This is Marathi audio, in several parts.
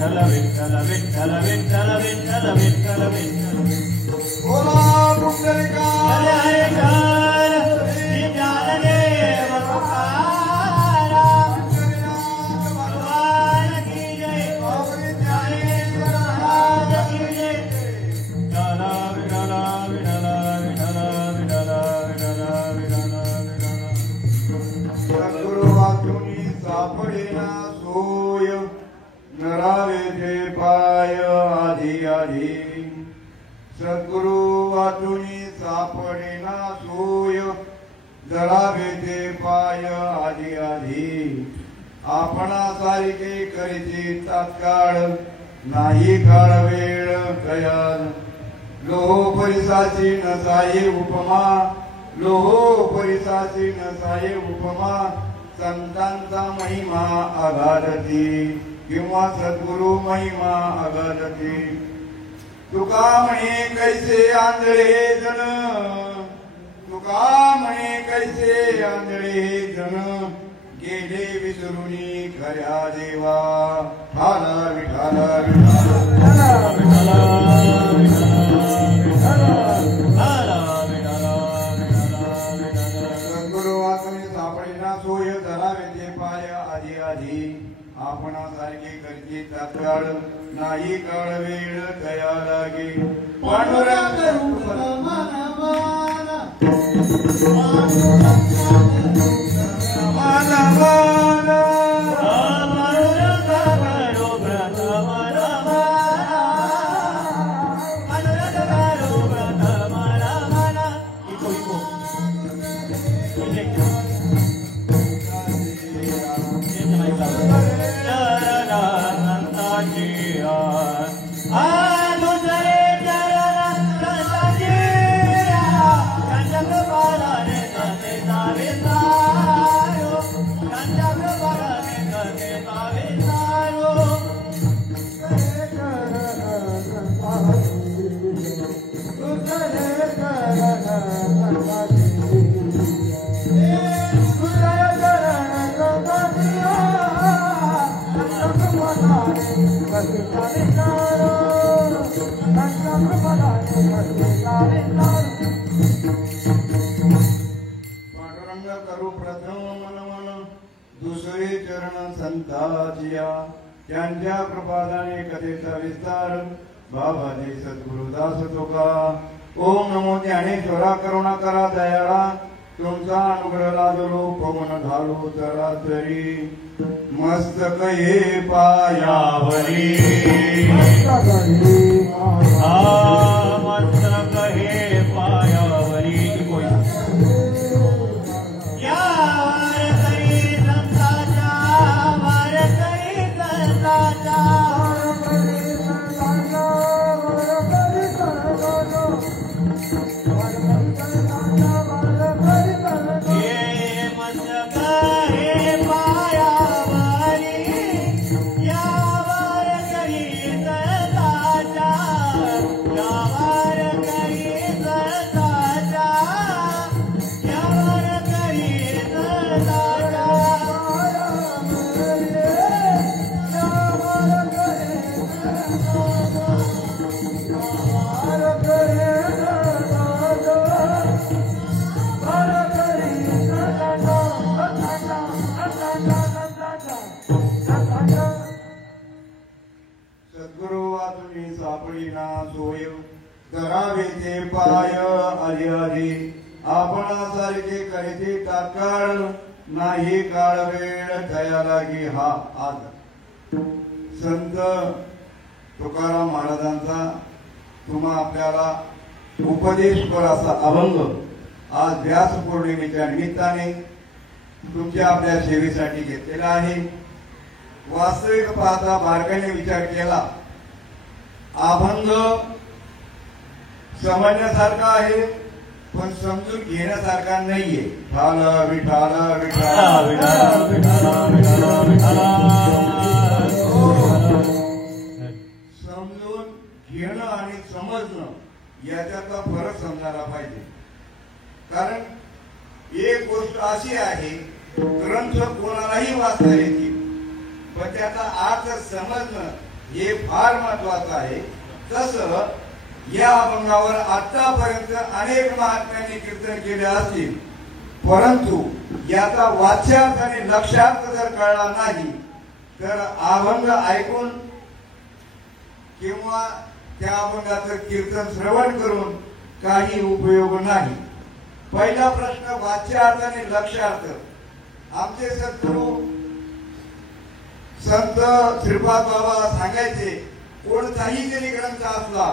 विठ्ठल विठ्ठल विठ्ठल विठ्ठल विठ्ठल विठ्ठल बोला पुंडलिका हरे हरे श्री ज्ञानदेव तुकाराम भगवान की जय ज्ञानेश्वर महाराज की जय विठ्ठल विठ्ठल विठ्ठल विठ्ठल विठ्ठल विठ्ठल सद्गुरु वाचुनी सापडेना सोय नरावेचे पाय आधी आधी सद्गुरु वाचुनी सापडेना सोय जरावेचे पाय आधी आधी आपणा सारखे करीची तात्काळ नाही काळ वेळ कयाल लोह परिसाची नसाये उपमा लोह परिसाची नसाये उपमा संतांचा महिमा अगाधती किंवा सद्गुरु महिमा अगाधती तुका म्हणे कैसे आंधळे जन तुका म्हणे कैसे आंधळे जन गेले विसरुनी खऱ्या देवा ठाला विठाला विठाला सद्गुरु वाचुनी सापडेना सोय धरावेचे पाय आधी आधी आपणा सारखे करते तात्काळ नाही काळ वेळ दया लागे पांडुरंग रूप करू प्रथम मन दुसरे चरण संताचिया त्यांच्या कृपादाने कथेचा विस्तार बाबाजी सद्गुरुदास तुका ओम नमो ज्ञानेश्वरा करुणा करा दयाळा तुमचा अनुग्रह लादलो पवन घालू जरा तरी मस्तक हे पायावरी मस्तक हे पायावरी सद्गुरु वाचुनी सापडीना सोय धरावेचे पाय आधी आधी आपणा सारखे करीते तात्काळ नाही काळ वेळ दया लागी हा आज संत तुकाराम महाराजांचा तुम्हा आपल्याला उपदेशपर असा अभंग आज व्यास पौर्णिमेच्या निमित्ताने तुमच्या आपल्या सेवेसाठी घेतलेला आहे. वास्तविक पाहता बारकाईने विचार केला अभंग समजण्यासारखा आहे पण समजून घेण्यासारखा नाहीये. ठाला विठाला विठाला विठाला विठाला विठाला विठाला समजून घेणं आणि समजणं याच्यातला फरक समजायला पाहिजे. कारण एक गोष्ट अशी आहे ग्रंथ कोणालाही वाचता येते पण त्याचा अर्थ समजणं हे फार महत्वाचं आहे. तसं या अभंगावर आतापर्यंत अनेक महात्म्यांनी कीर्तन केले असतील, परंतु याचा वाच्यार्थ आणि लक्षार्थ जर कळला नाही तर अभंग ऐकून किंवा त्या अभंगाचं कीर्तन श्रवण करून काही उपयोग नाही. पहिला प्रश्न वाच्यार्थ आणि लक्षार्थ. आमचे सद्गुरू संत श्रीपाद बाबा सांगायचे, कोणताही जरी ग्रंथ असला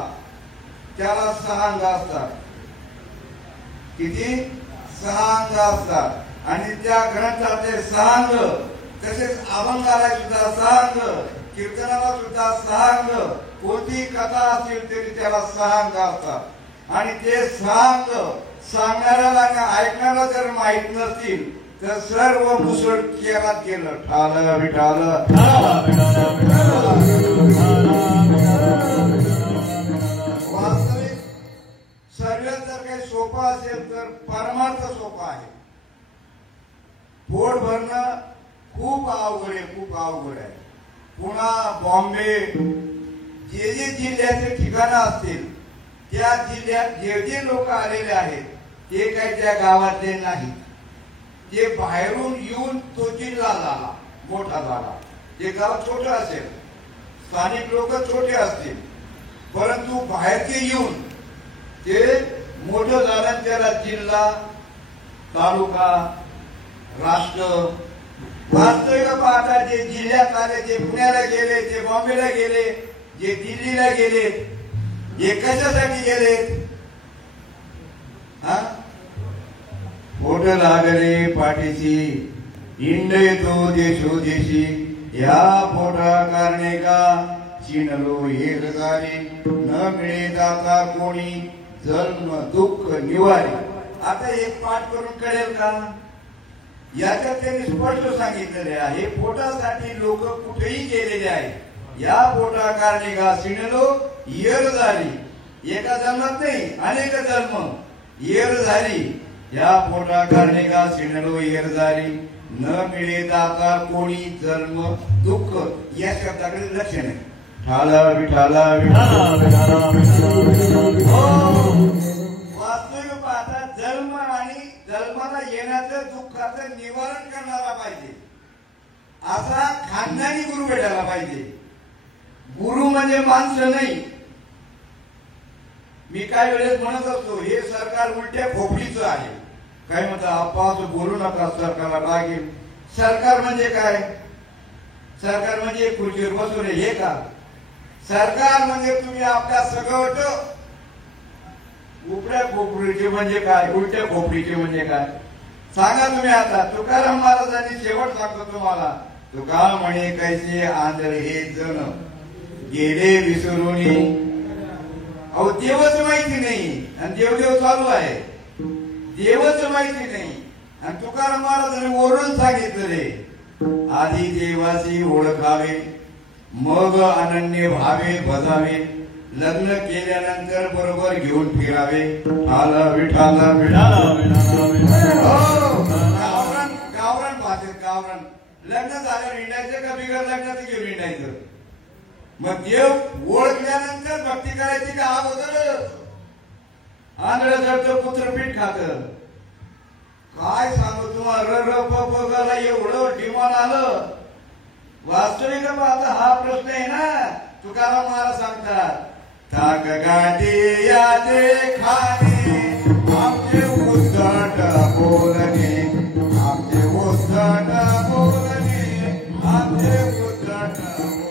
त्याला 6 अंग असतात. किती? 6 अंग असतात. आणि त्या ग्रंथाचे 6 अंग, तसेच अभंगाला सुद्धा 6 अंग, कीर्तनाला सुद्धा 6 अंग, कोणती कथा असेल तरी त्याला 6 अंग असतात. आणि ते 6 अंग सांगणाऱ्याला आणि ऐकणाऱ्याला जर माहित नसतील तर सर्व मुसळ केरात गेलं. ठाल विठाल वास्तविक सर्व जर काही सोपं असेल तर परमार्थ सोपा आहे. पोट भरणं खूप अवघड आहे, खूप अवघड आहे. पुन्हा बॉम्बे जे जे जिल्ह्याचे ठिकाणं असतील त्या जिल्ह्यात जे जे लोक आलेले आहेत ते काही त्या गावातले नाही. ते बाहेरून येऊन तो जिल्हा झाला, मोठा झाला. ते गाव छोटं असेल, स्थानिक लोक छोटे असतील, परंतु बाहेरचे येऊन ते मोठं झालं. त्याला जिल्हा, तालुका, राष्ट्र. वास्तविक पाहता जे जिल्ह्यात आले, जे पुण्याला गेले, जे बॉम्बेला गेले, जे दिल्लीला गेले, हे कशासाठी गेलेत? पोट लागले पाठीशी, इंडे तो देशोदेशी, या पोटा कारणे का चिनलो हेर झाली, न मिळे दाता कोणी, जन्म दुःख निवारी. आता एक पाठ करून कळेल का? याच्यात त्यांनी स्पष्ट सांगितलेले आहे, पोटासाठी लोक कुठेही गेलेले आहेत. या पोटा कारणे का चिनलो येर झाली. एका जन्मात नाही, अनेक जन्म येर झाली. या पोटा कारणे का चिनलो येर झाली, न मिळे दाता कोणी, जन्म दुःख. या शब्दाकडे लक्ष नाही. ठाला विठाला वास्तविक पाहता जन्म आणि जन्माला येण्याचं दुःखाचं निवारण करणारा पाहिजे, असा खानदानी गुरु भेटायला पाहिजे. गुरु म्हणजे माणसं नाही. मी काय वेळेस म्हणत असतो, हे सरकार उलट्या खोपडीचं आहे. काय म्हणतात, आप्पा असं बोलू नका, सरकारला लागेल. सरकार म्हणजे काय? सरकार म्हणजे खुर्चीवर बसून हे का? सरकार म्हणजे तुम्ही आपल्या सगळं उपड्या खोपडीचे म्हणजे काय, उलट्या खोपडीचे म्हणजे काय सांगा तुम्ही. आता तुकाराम महाराजांनी शेवट सांगतो तुम्हाला, तुका म्हणे कैसे आंध्र हे जण गेले विसरूनी. अहो देवच माहिती नाही आणि देवदेव चालू आहे. देवच माहिती नाही आणि तुकाराम महाराजांनी ओरडून सांगितले, आधी देवाची ओळखावे, मग अनन्य भावे भजावे, लग्न केल्यानंतर बरोबर घेऊन फिरावे. आला विठाला विठाला गावरण भाषेत गावरण. लग्न झाल्यावर हिंडायचं का बिगर लग्नाचं घेऊन हिंडायचं? मग देव ओळखल्यानंतर भक्ती करायची का अगोदर? आंधळ जडचं पुत्र पीठ खात. काय सांगू तुम्हाला, र प एवढं डिमांड आलं. वास्तविक आता हा प्रश्न आहे ना. तुकाराम महाराज सांगतात, ताक गाठी याचे खाणे, आमचे उद्धट बोलणे, आमचे उद्धट बोलणे, आमचे उद्धट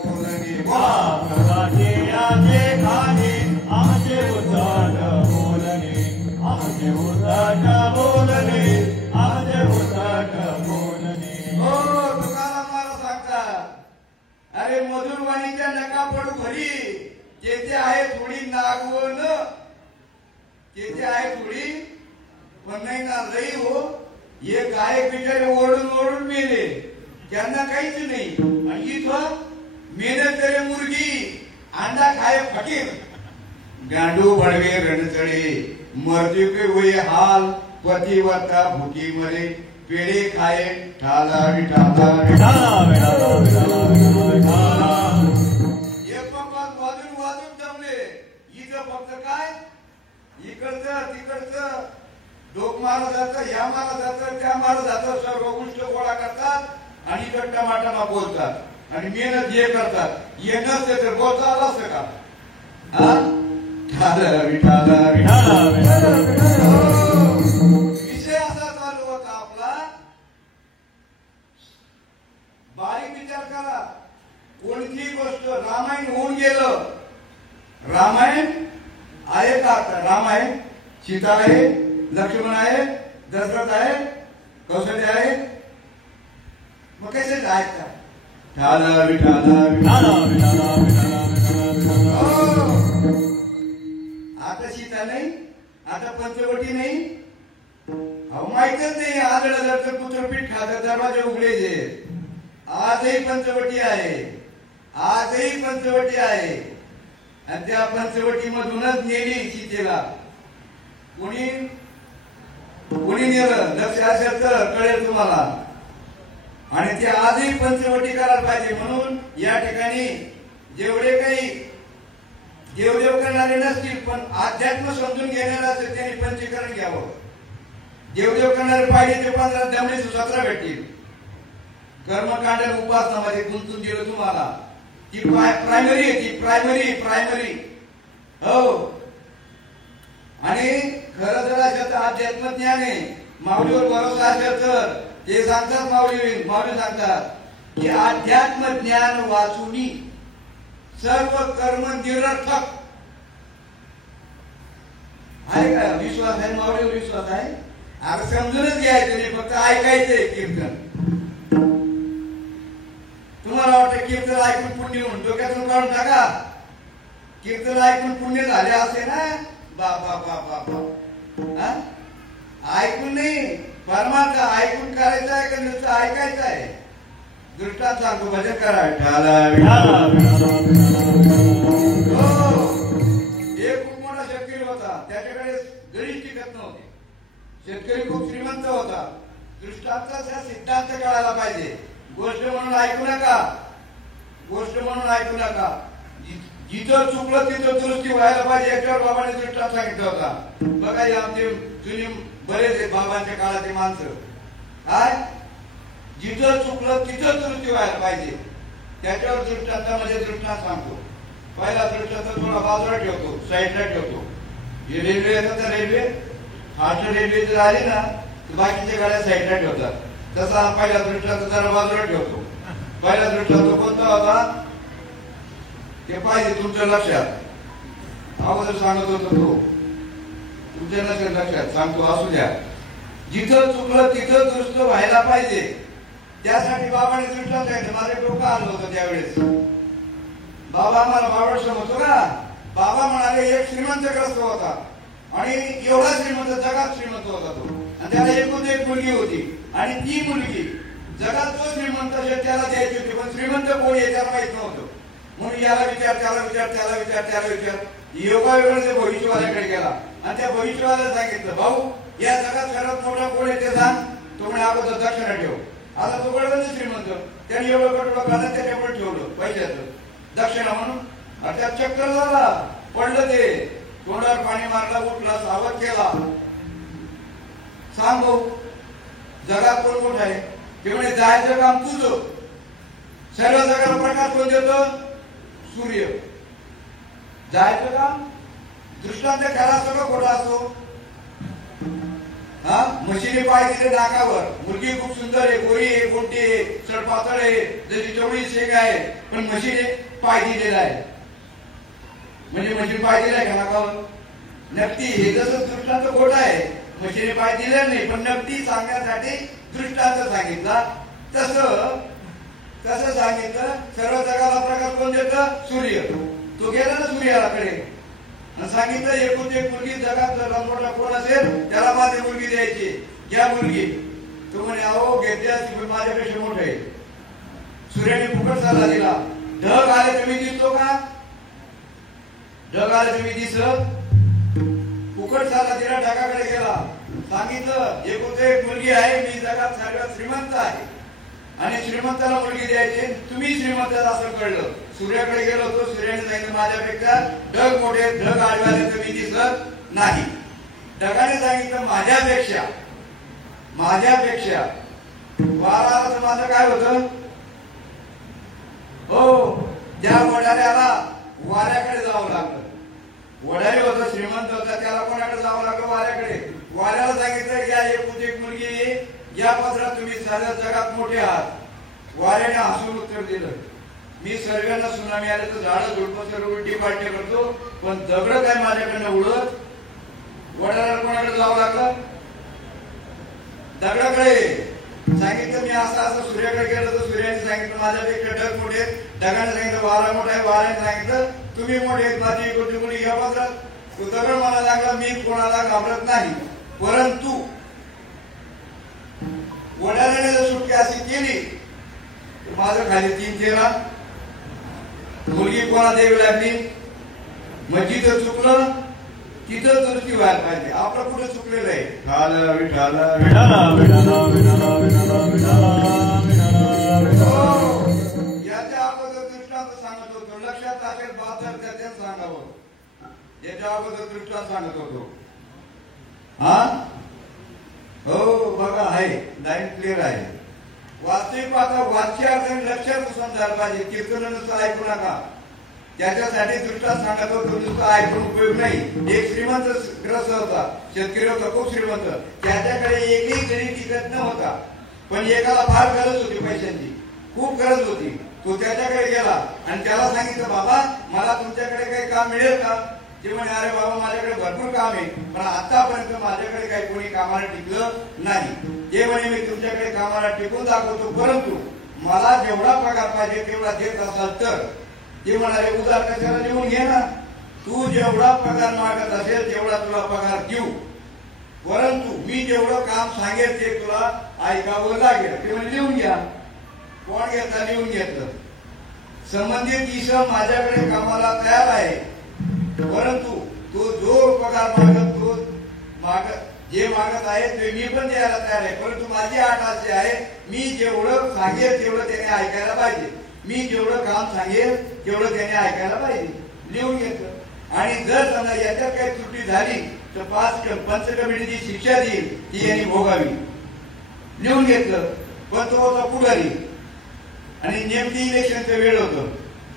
बोलणे. ताक गाठी याचे खाणे, आमचे उद्धट बोलणे, आमचे उद्धट बोलणे, आमचे उद्धट बोलणे. हो तुकाराम महाराज सांगतात, अरे मधुरवाणीच्या नका पडू घरी, तेथे आहे थोडी नागवण, तेथे आहे थोडी, पण नाही ना लई हो. हे गायक बिचारे ओढून ओढून मेले, त्यांना काहीच नाही. आणि इथं मेहनत करे मुर्गी, अंडा खाए फकीर. गांडू बडवे रणचडे, मर्दी के हुए हाल, पतिवता भूखी मरे, पेड़े खाए ठाला विठाला विठाला. हिचं फक्त काय इकडचं तिकडचं डोक मारलं जातं, या मारलं जातं, त्या मारलं जातं, सर्व गोष्ट गोळा करतात आणि इकडं टमाटामा बोलतात आणि मेहनत हे करतात. हे नसते तर बोलता आलं असतं का? हा विषय असा चालू होता आपला. बारीक विचार करा. कोणती गोष्ट रामायण होऊन गेलं, रामायण आहे का? रामायण सीता आहे, लक्ष्मण आहे, दशरथ आहे, कौशल्य आहे, मग कसे जायचं? आता सीता नाही, आता पंचवटी नाही. अहो माहितच नाही. आजला जर पुत्रपीठ खात दरवाजे उघडे. आजही पंचवटी आहे, आजही पंचवटी आहे. आणि त्या पंचवटी मधूनच नेली सीतेला. कोणी कोणी नेलं लक्ष असेल तर कळेल तुम्हाला. आणि ते आजही पंचवटी करायला पाहिजे. म्हणून या ठिकाणी जेवढे काही देवदेव करणारे नसतील पण अध्यात्म समजून घेणारे असेल त्यांनी पंचीकरण घ्यावं. देवदेव करणारे पाहिजे ते 15 दमडी 17 भेटतील. कर्मकांड उपासनामध्ये गुंतून दिलं तुम्हाला. ती प्रायमरी आहे, ती प्रायमरी हो. आणि खरं जर असेल तर अध्यात्म ज्ञान आहे. माऊलीवर भरोसा असेल तर ते सांगतात, माऊली सांगतात की अध्यात्म ज्ञान वाचुनी सर्व कर्म निरर्थक आहे. का विश्वास आहे? माऊलीवर विश्वास आहे? आता समजूनच घ्यायचं नाही, फक्त ऐकायचंय कीर्तन. तुम्हाला वाटतं कीर्तन ऐकून पुण्य म्हणून डोक्यातून काढून टाका. कीर्तन ऐकून पुण्य झाले असे ना, बापा बापा बापा. ऐकून नाही, परमार्थ ऐकून करायचं आहे का नुसतं ऐकायचं आहे? दृष्टांत सांगतो, भजन करा. एक खूप मोठा शेतकरी होता, त्याच्याकडे गरीब टिकत नव्हते. शेतकरी खूप श्रीमंत होता. दृष्टांताचा सिद्धांत कळायला पाहिजे. गोष्ट म्हणून ऐकू नका, गोष्ट म्हणून ऐकू नका. जिथं चुकलं तिथं दुरुस्ती व्हायला पाहिजे याच्यावर बाबांनी दृष्टांत सांगितलं होता. बघा आमचे जुनी बरेच आहेत बाबांच्या काळाचे माणसं. काय जिथं चुकलं तिथं दुरुस्ती व्हायला पाहिजे त्याच्यावर दृष्टांतामध्ये दृष्टांत सांगतो. पहिला दृष्टांत थोडा बाजूला ठेवतो, साईडला ठेवतो. जे रेल्वे येतात तर रेल्वे फास्ट रेल्वे जर आली ना तर बाकीच्या गाड्या साईडला ठेवतात. तसा हा पहिला दृष्टांत जरा बाजूला ठेवतो. पहिला दृष्टांत कोणता होता ते पाहिजे तुमच्या लक्षात. अगोदर सांगत होतो तो तुमच्या लक्षात सांगतो, असू द्या. जिथं चुकलं तिथं दुरुस्त व्हायला पाहिजे त्यासाठी बाबाने दृष्टांत सांगितलं. माझे डोकं आलं होतं त्यावेळेस. बाबा आम्हाला बाबा समजतो का? बाबा म्हणाले एक श्रीमंत ग्रस्त होता आणि एवढा श्रीमंत, जगात श्रीमंत होता तो. आणि त्याला एकूण एक मुलगी होती आणि ती मुलगी जगात जो श्रीमंत असेल त्याला द्यायची होती. पण श्रीमंत कोण आहे त्याला माहित नव्हतं. म्हणून याला विचार, त्याला विचार, त्याला विचार, त्याला विचार. योगायोगाने भविष्यवाल्याकडे गेला आणि त्या भविष्यवाल्याला सांगितलं, भाऊ या जगात सर्वात मोठा कोण आहे ते सांग. तो म्हणे अगोदर दक्षिणा ठेव. आता तो कळलं नाही श्रीमंत. त्याने एवढं कटोळं काढलं त्याच्यामुळे ठेवलं पैशाचं दक्षिणा म्हणून. आणि त्यात चक्कर झाला, पडलं ते. तोंडावर पाणी मारला, उठला, सावध केला. सांग भाऊ जगात कोण मोठा आहे? ते म्हणे जायचं काम तुझं. सर्व जगाला प्रकाश कोण देतो? सूर्य. जायचं काम दृष्टांत खरा असतो का खोटा असतो? हा म्हशीने पाय दिले नाकावर. मुलगी खूप सुंदर आहे, गोरी आहे, कोणती आहे, सडपातळ आहे, जशी जेवढी शेंग आहे, पण म्हशीने पाय दिलेला आहे. म्हणजे म्हशीने पाय दिलाय का नाकावर? नक्की. हे जसं दृष्टांत खोटा आहे, म्हशीने पाय दिले नाही पण नक्की सांगण्यासाठी दृष्टांत सांगितला. तसं सांगितलं. सर्व जगाला प्रकाश कोण देतं? सूर्य. तो गेला ना सूर्याकडे सांगितलं एकूण एक मुलगी जगात जर मोठा कोण असेल त्याला माझी मुलगी द्यायची. घ्या मुलगी. तो म्हणे अहो घेतली माझ्यापेक्षा मोठे आहे. सूर्याने फुकट सल्ला दिला. ढग आले तुम्ही दिसतो का? ढग आले तुम्ही दिसत? फुकट सल्ला दिला, ढगाकडे गेला. सांगितलं एकूण एक मुलगी आहे, मी जगात सर्वात श्रीमंत आहे आणि श्रीमंताला मुलगी द्यायची. तुम्ही श्रीमंताला असं कळलं. सूर्याकडे गेलो होतो, सूर्याने सांगितलं माझ्यापेक्षा ढग मोठे, ढग आडवाले तर मी दिसत नाही. ढगाने सांगितलं माझ्यापेक्षा 12 तर माझं काय होतं हो. ज्या वडाल्याला वाऱ्याकडे जावं लागलं. वडाली होता, श्रीमंत होता, त्याला कोणाकडे जावं लागलं? वाऱ्याकडे. वाऱ्याला सांगितलं या एक मुलगी या पत्रात तुम्ही साऱ्या जगात मोठे आहात. वाऱ्याने हसून उत्तर दिलं मी सर्वांना सुनामी आले तर झाडं झुडपं सर्व उलटी पालटी करतो, पण दगड काय माझ्याकडनं उडत. वडाला कोणाकडे जावं लागलं? दगडाकडे. सांगितलं मी असं सूर्याकडे गेलो तर सूर्याने सांगितलं माझ्यापेक्षा ढग मोठे, ढगाने सांगितलं वारा मोठा आहे, वाऱ्याने सांगितलं तुम्ही मोठे, माझी गोष्टी मुली या पत्रात. तो दगड मला लागला. मी कोणाला घाबरत नाही, परंतु वडाल्याने जर सुटकी अशी केली माझं खाली 3 चेहरा. मुलगी कोणा द्यावी लागली? मग जिथं चुकलं तिथं दुरुस्ती व्हायला पाहिजे. आपलं कुठं चुकलेलं आहे? विठाला विठाला विठाला विठाला विठाला विठाला विठाला विठाला. याच्या अगोदर दृष्टांत सांगत होतो. लक्षात असेल 72 त्याच्यात सांगावं. याच्या अगोदर दृष्टांत सांगत होतो. हा हो बघा आहे, लाईन क्लिअर आहे. वास्तविक आता वाच्यार्थ लक्षात समजायला पाहिजे. कीर्तन नुसतं ऐकू नका. त्याच्यासाठी दृष्टांत सांगत होतो. नुसतं ऐकून उपयोग नाही. एक श्रीमंत ग्रस्त होता, शेतकरी होता, खूप श्रीमंत. त्याच्याकडे एकही जरी टिकत नव्हता, पण एकाला फार गरज होती पैशांची, खूप गरज होती. तो त्याच्याकडे गेला आणि त्याला सांगितलं बाबा मला तुमच्याकडे काही काम मिळेल का? ते म्हणे अरे बाबा माझ्याकडे भरपूर काम आहे, पण आतापर्यंत माझ्याकडे काही कोणी कामाला टिकलं नाही. ते म्हणे मी तुमच्याकडे कामाला टिकून दाखवतो, परंतु मला जेवढा पगार पाहिजे तेवढा देत असाल तर. ते म्हणाले उदार कशाला लिहून घे ना, तू जेवढा पगार मागत असेल तेवढा तुला पगार देऊ, परंतु मी जेवढं काम सांगेल ते तुला ऐकावं लागेल. ते म्हणे लिहून घ्या. कोण घेतला? लिहून घेतलं. संबंधित ईश्वर माझ्याकडे कामाला तयार आहे, परंतु तो जो पगार जे मागत आहे ते मी पण द्यायला तयार आहे, परंतु माझी अट अशी आहे मी जेवढं सांगेल तेवढं त्याने ऐकायला पाहिजे. मी जेवढं काम सांगेल तेवढं त्याने ऐकायला पाहिजे. लिहून घेतलं. आणि जर समजा याच्यात काही त्रुटी झाली तर पंच कमिटी जी शिक्षा देईल ती यांनी भोगावी. लिहून घेतलं. पण तो होता पुढारी आणि नेमकी इलेक्शनचं वेळ होतं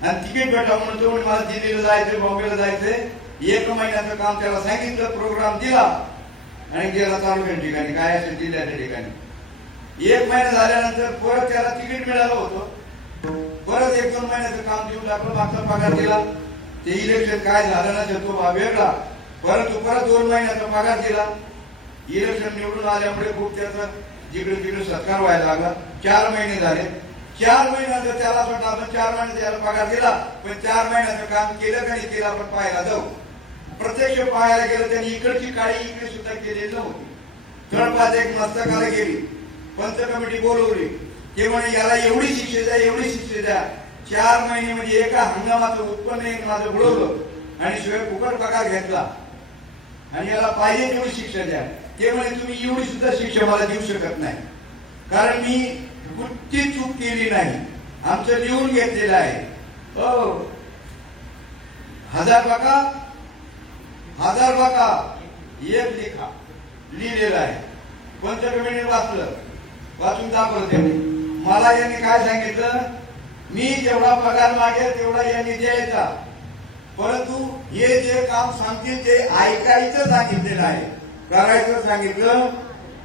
आणि तिकीट भेटावं म्हणून तो मला दिल्लीला जायचंय, बॉम्बेला जायचंय. 1 महिन्याचं काम त्याला सांगितलं, प्रोग्राम दिला आणि गेला तालुक्याच्या ठिकाणी, काय असेल जिल्ह्याच्या ठिकाणी. 1 महिना झाल्यानंतर परत त्याला तिकीट मिळालं होतं. परत 1-2 महिन्याचं काम देऊन टाकलं, मागचा पगार दिला. ते इलेक्शन काय झालं नसेल तो भाग वेगळा, परंतु परत 2 महिन्याचा पगार दिला. इलेक्शन निवडून आल्यामुळे खूप त्याचा जिकडे तिकडे सत्कार व्हायला लागला. 4 महिने झाले. 4 महिन्याचं त्याला वाटलं आपण 4 महिन्याचा त्याला पगार दिला, पण 4 महिन्याचं काम केलं का नाही केलं आपण पाहायला जाऊ. प्रत्यक्ष पाहायला गेलं. त्यांनी इकडची काळी इकडे सुद्धा केलेली नव्हती. जवळपास एक मस्तकाला गेली, पंच कमिटी बोलवली. ते म्हणे याला एवढी शिक्षा द्या, एवढी शिक्षा द्या. 4 महिने म्हणजे एका हंगामाचं उत्पन्न माझं बुडवलं आणि शिवाय फुकट पगार घेतला आणि याला पाहिजे तेवढी शिक्षा द्या. ते म्हणे तुम्ही एवढी सुद्धा शिक्षा मला देऊ शकत नाही, कारण मी कुठची चूक केली नाही, आमचं लिहून घेतलेलं आहे. हो 1000 बका एक लिखा लिहिलेलं आहे. पंच कमिटीने वाचून दाखवलं त्यांनी. मला यांनी काय सांगितलं, मी जेवढा पगार मागेल तेवढा यांनी द्यायचा, परंतु हे जे काम सांगतील ते ऐकायचं सांगितलेलं आहे, करायचं सांगितलं.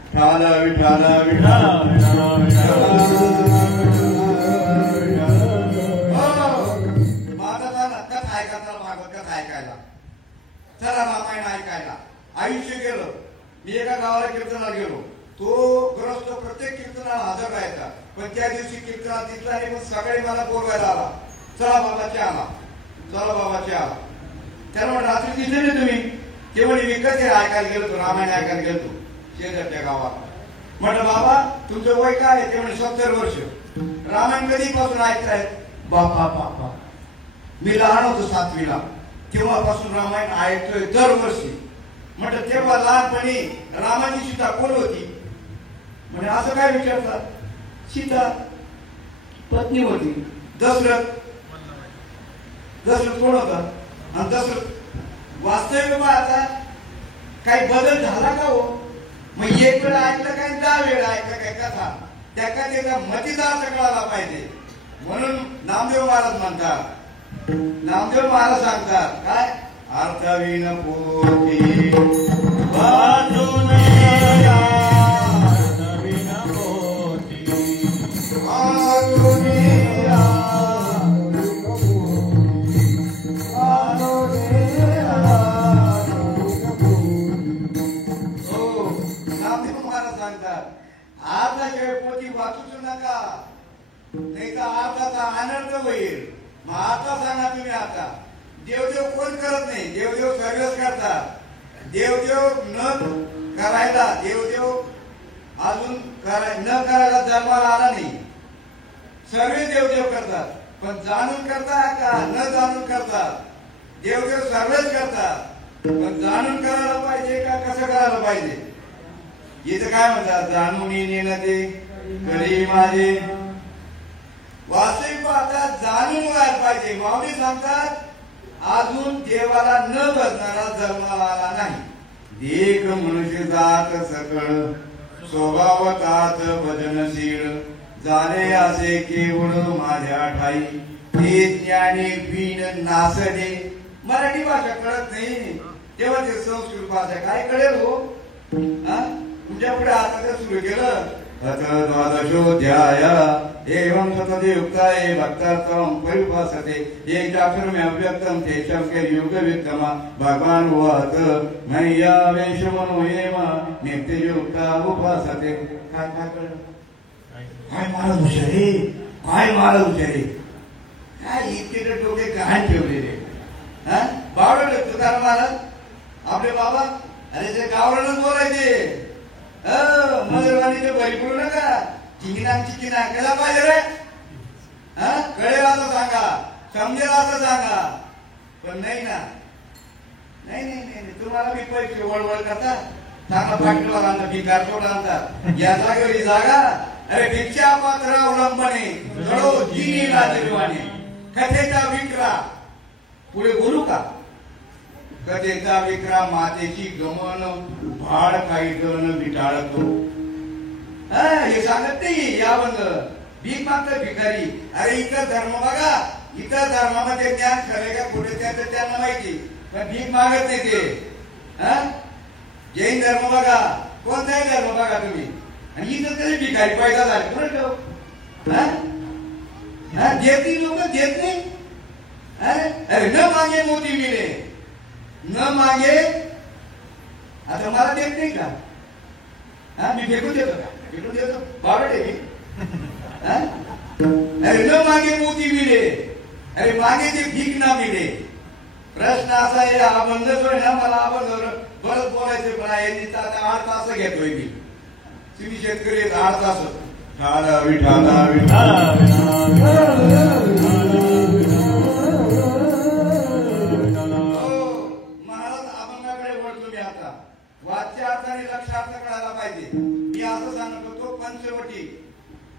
विठाला विठाला विठाला विठाला माझा कथा ऐकायला मागत कथा ऐकायला चला रामायण ऐकायला. आयुष्य गेलं. मी एका गावाला कीर्तनाला गेलो. तो ग्रस्त प्रत्येक कीर्तनाला हजर राहायचा, पण त्या दिवशी कीर्तनात तिथला नाही, पण सकाळी मला बोलवायला आला. चला बाबा चहा आला, चला बाबा चहा आला. त्याला म्हण रात्री दिसले ना तुम्ही? ते म्हणे विकत ऐकायला गेलो तो, रामायण ऐकायला गेलो शेजारच्या गावात. म्हटलं बाबा तुमचं वय काय आहे? ते म्हणे 70 वर्ष. रामायण कधीपासून ऐकतायत? बापा बापा मी लहान होतो 7वीला, तेव्हापासून रामायण ऐकतोय दरवर्षी. म्हटलं तेव्हा लहानपणी रामाची सीता कोण होती? म्हणजे असं काय विचारतात? सीता. पत्नी होती. दशरथ कोण होता? आणि दशरथ वास्तविक आता काही बदल झाला का हो? मग एक वेळ ऐकलं काय 10 वेळा ऐकलं काय कथा त्याका त्याचा मतीचा अर्थ कळाला पाहिजे. म्हणून नामदेव महाराज म्हणतात, नामदेव महाराज सांगतात काय? अर्थविन पोथी वाचून या, अर्थविन पोथी वाचून या, अर्धाशिवाय पोथी वाचूच नका, नाही तर अर्धाचा अनर्थ होईल. मग आता सांगा तुम्ही, आता देवदेव कोण करत नाही? देवदेव सर्वच करतात. देवदेव न करायला, देवदेव अजून न करायला जन्माला आला नाही. सर्व देवदेव करतात, पण जाणून करतात का न जाणून करतात? देवदेव सर्वच करतात, पण जाणून करायला पाहिजे का कसं करायला पाहिजे? इथं काय म्हणतात? जाणून नेणं ते करी माझे. वास्तविक आता जाणून व्हायला पाहिजे. माऊली सांगतात अजून देवाला न बसणारा जन्माला आला नाही. देख मनुष्य जात सकळ स्वभावतात भजनशील झाले असे केवळ माझ्या ठाई. ते ज्ञानी बिन नासणे. मराठी भाषा कळत नाही तेव्हा ते संस्कृत भाषा काय कळेल हो? तुमच्या पुढे आता ते सुरू केलं. द्वादशोध्याय एवं सततयुक्ताय भक्तार्थं परिभासते एकाक्षरम् अव्यक्तं तेषां के युगवित्तमा भगवान उवाच मय्या वेशमनो एव नित्ययुक्ता उपासते. काय कळलं? काय महाराज हुशारे, काय महाराज हुशारे, काय इतके डोके काय ठेवलेले. बावडले तुकाराम महाराज आपले बाबा. अरे ते गावरानच बोलायचे. मजरवाणीचे बरी पडू नका. चिकिना केला पाहिजे रे. कळेल असं सांगा, समजेल असं सांगा. पण नाही ना, नाही तुम्हाला मी पैसे वळवळ करता. चांगला पाठीवाला भिकार सोडा आणतात. या जागेवर ही जागा. अरे भिक्षा पात्र अवलंबने जडो जिनी राजवाने. कथेचा विक्रा पुढे बोलू का? कथेचा विक्रा मातेची गमन भाड काही जण विटाळतो. हे सांगत नाही यावंग भीक मागत भिकारी. अरे इथं धर्म बघा, इथं धर्मामध्ये ज्ञान खरे का कुठे त्याचं त्यांना माहिती, पण भीक मागत नाही ते. जैन धर्म बघा, कोणताही धर्म बघा तुम्ही, आणि इथं तरी भिकारी पैदा झाले कोण ठेव. देत नाही लोक, देत नाही. अरे न मागे मोती मिळे, न मागे. आता मला देत नाही का? मी फेकून देतो का? फेकून देतो बावडे मी. अरे न मागे मोती मिळे, अरे मागे ते भीक ना मिळे. प्रश्न असा आहे, अभंग जो आहे ना, मला अभंग बरंच बोलायचं, पण यांनी 8 तास घेतोय मी. तुम्ही शेतकरी 8 तास. विठाला विठाला विठाला वाच्या अर्थाने लक्षार्थ कळायला पाहिजे. मी असं सांगत होतो,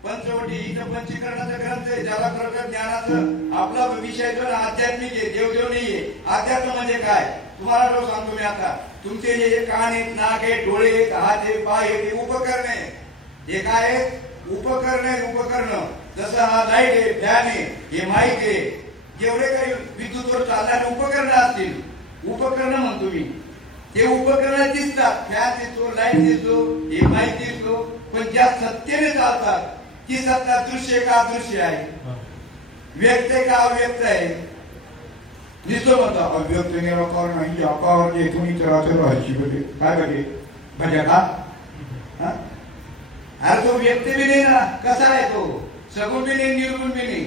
पंचवटी इथं पंचीकरणाचा ग्रंथ आहे. ज्याला प्रगत ज्ञानाचं आपला विषय जो आध्यात्मिक आहे, देवदेव नाहीये. अध्यात्म म्हणजे काय तुम्हाला जो सांगतो मी आता. तुमचे जे कान आहेत, नाक आहे, डोळे आहेत, हात आहे, पाय आहेत, हे उपकरणे. हे काय आहे? उपकरण. जसं हा लाईट आहे, फॅन आहे, हे माईक आहे, जेवढे काही विद्युतवर चालणारे उपकरणं असतील, उपकरण म्हणतो मी. हे उपकरण दिसतात, फॅन दिसतो, लाईट दिसतो, हे माईक दिसतो, पण ज्या सत्तेने चालतात ती सत्ता दृश्य का अदृश्य आहे, व्यक्त का अव्यक्त आहे. दिसतो म्हणतो अव्यक्त निराकार नाही, आकार एकूण चराचर राहायची बघे काय बघे म्हणजे का. अरे तो व्यक्त बी नाही ना, कसा आहे तो? सगुण बी नाही, निर्गुण बी नाही.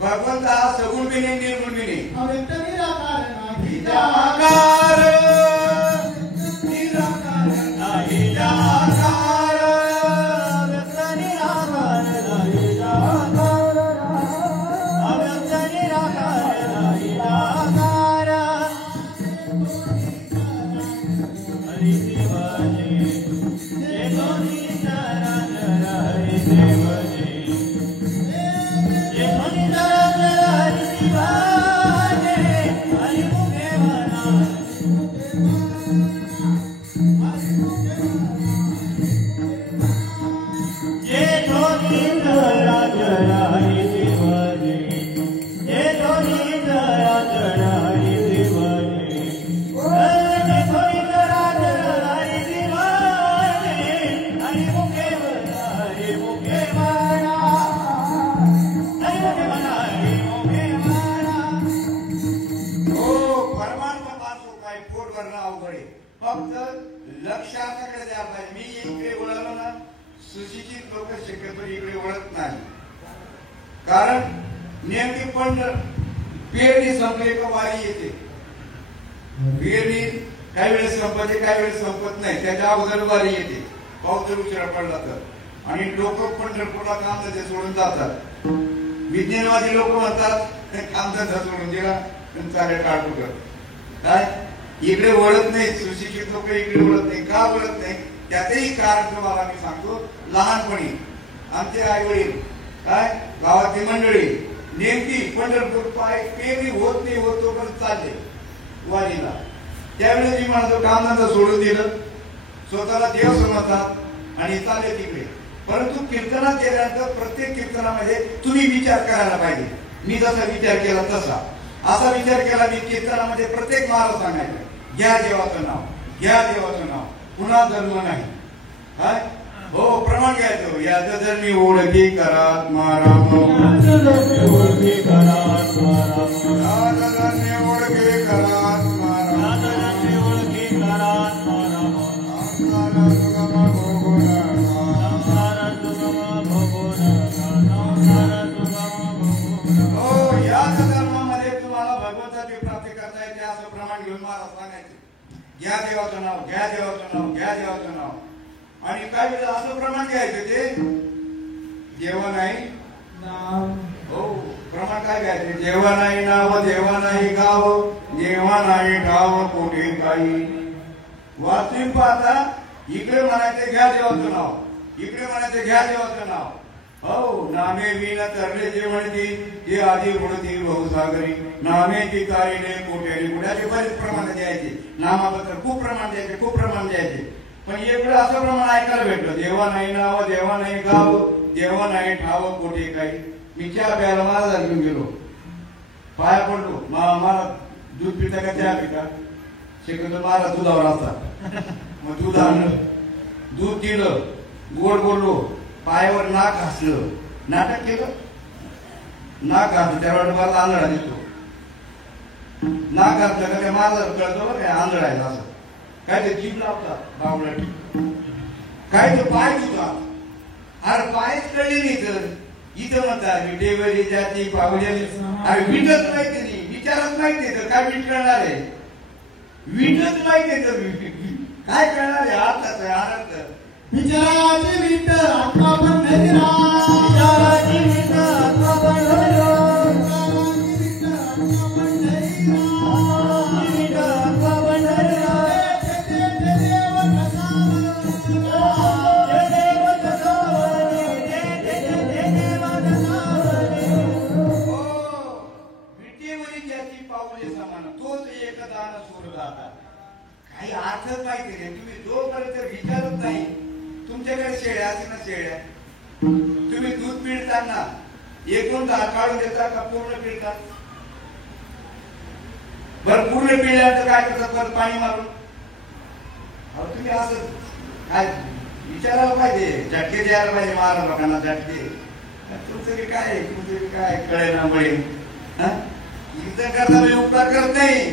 भगवंत हा सगुण बी नाही, निर्गुण बी नाही. अव्यक्त निराकार नाही, निराकार नाही, निराकार अव्यक्त निराकार नाही, निराकार अव्यक्त निराकार नाही, निराकार हरी शिवाजी जे दोन्ही चरण हरी देवजी. फक्त लक्ष आताकडे द्यायला पाहिजे. मी इकडे बोलालो ना, सुशिक्षित लोक शक्यतो इकडे वळत नाही. कारण नेमकी पण पेरणी संपली का वारी येते. पेरणी काही वेळेस संपते, काही वेळेस संपत नाही. त्याच्या अगोदर वारी येते. पाऊस जर उशिरा पडला तर. आणि लोक पंढरपूरला कामधंदे सोडून जातात. विज्ञानवादी लोक म्हणतात कामधंदा सोडून दिला चालेल काढू कर. काय इकडे वळत नाही. सुशिक्षित लोक इकडे वळत नाही. का वळत नाही त्याचंही कारण तुम्हाला मी सांगतो. लहानपणी आमचे आई वडील काय गावातली मंडळी नेमकी पंढरपूर पाय पेरणी होत नाही होत तोपर्यंत चालले वारीला. त्यावेळेस मी म्हणतो कामधंदा सोडून दिलं, स्वतःला देव समजतात आणि चालले तिकडे. परंतु कीर्तनात गेल्यानंतर प्रत्येक कीर्तनामध्ये तुम्ही विचार करायला पाहिजे. मी जसा विचार केला तसा असा विचार केला. मी कीर्तनामध्ये प्रत्येक महाराज सांगायचं घ्या देवाचं नाव, घ्या देवाचं नाव, पुन्हा जन्म नाही. काय हो प्रमाण घ्यायचं. या जर ओळखी करा महाराम, ओळखी करा ओळखी करा घ्या देवाचं नाव, घ्या देवाचं नाव, घ्या देवाचं नाव. आणि काय वेळेला असं प्रमाण घ्यायचं ते देवा नाही नाव. हो प्रमाण काय घ्यायचे. देवा नाही नाव, देवा नाही गाव, देवा नाही गाव कोठे काही. वाचून पाहता इकडे म्हणायचे घ्या देवाचं नाव, इकडे म्हणायचे घ्या देवाचं नाव. हो नामे विन तरले जे म्हणती ते आधी म्हणती बहुसागरी. नामेची काळीने कोठेरी कुठे बरेच प्रमाण द्यायचे. नामाबद्दल खूप प्रमाण द्यायचे, खूप प्रमाण द्यायचे. पण इकडे असं प्रमाण ऐकायला भेटलं देवा नाही नाव, देवा नाही गाव, देवा नाही ठाव कोठे काही. मी चहा प्यायला महाराज घेऊन गेलो, पाया पडलो. मला दूध पिता का चहा पिता. शक्यतो महाराज दुधावर असतात. मग दूध आणलं, दूध दिलं, गोड बोललो, पायावर नाक घासलं, नाटक केलं. नाक घासलं त्यावेळेला मला आंधळा दिसतो. नाक घासलं का त्या माझा कळतो बरं काय आंधळा आहे असं. काय ते जीभ लावतात बावळट, काय ते पाय धुतात. अरे पायच कळले नाही तर इथं म्हणतात विटेवरी जाती पावल्या. अरे विटच माहिती नाही, विचारच माहिती नाही तर काय विट कळणार आहे. विटच माहिती तर काय कळणार आहे. अर्थाच आनंद विचाराची विट आत्मा पण नाही ना. विचाराची विट आत्मा पण नाही ना. काही अर्थच माहिती नाही. तुम्ही जोपर्यंत विचारत नाही. तुमच्याकडे शेळ्या असतील ना, शेळ्या तुम्ही दूध पिळताना एकूण धार काढून देता का पूर्ण पिळतात. बरं पूर्ण पिळल्यानंतर काय करतात परत पाणी मारून. तुम्ही असं काय विचारायला पाहिजे. झटके द्यायला पाहिजे महाराज लोकांना झटके. तुमचं काय तुमचं काय कळे ना बळे. कीर्तन करता मी उपकार करत नाही.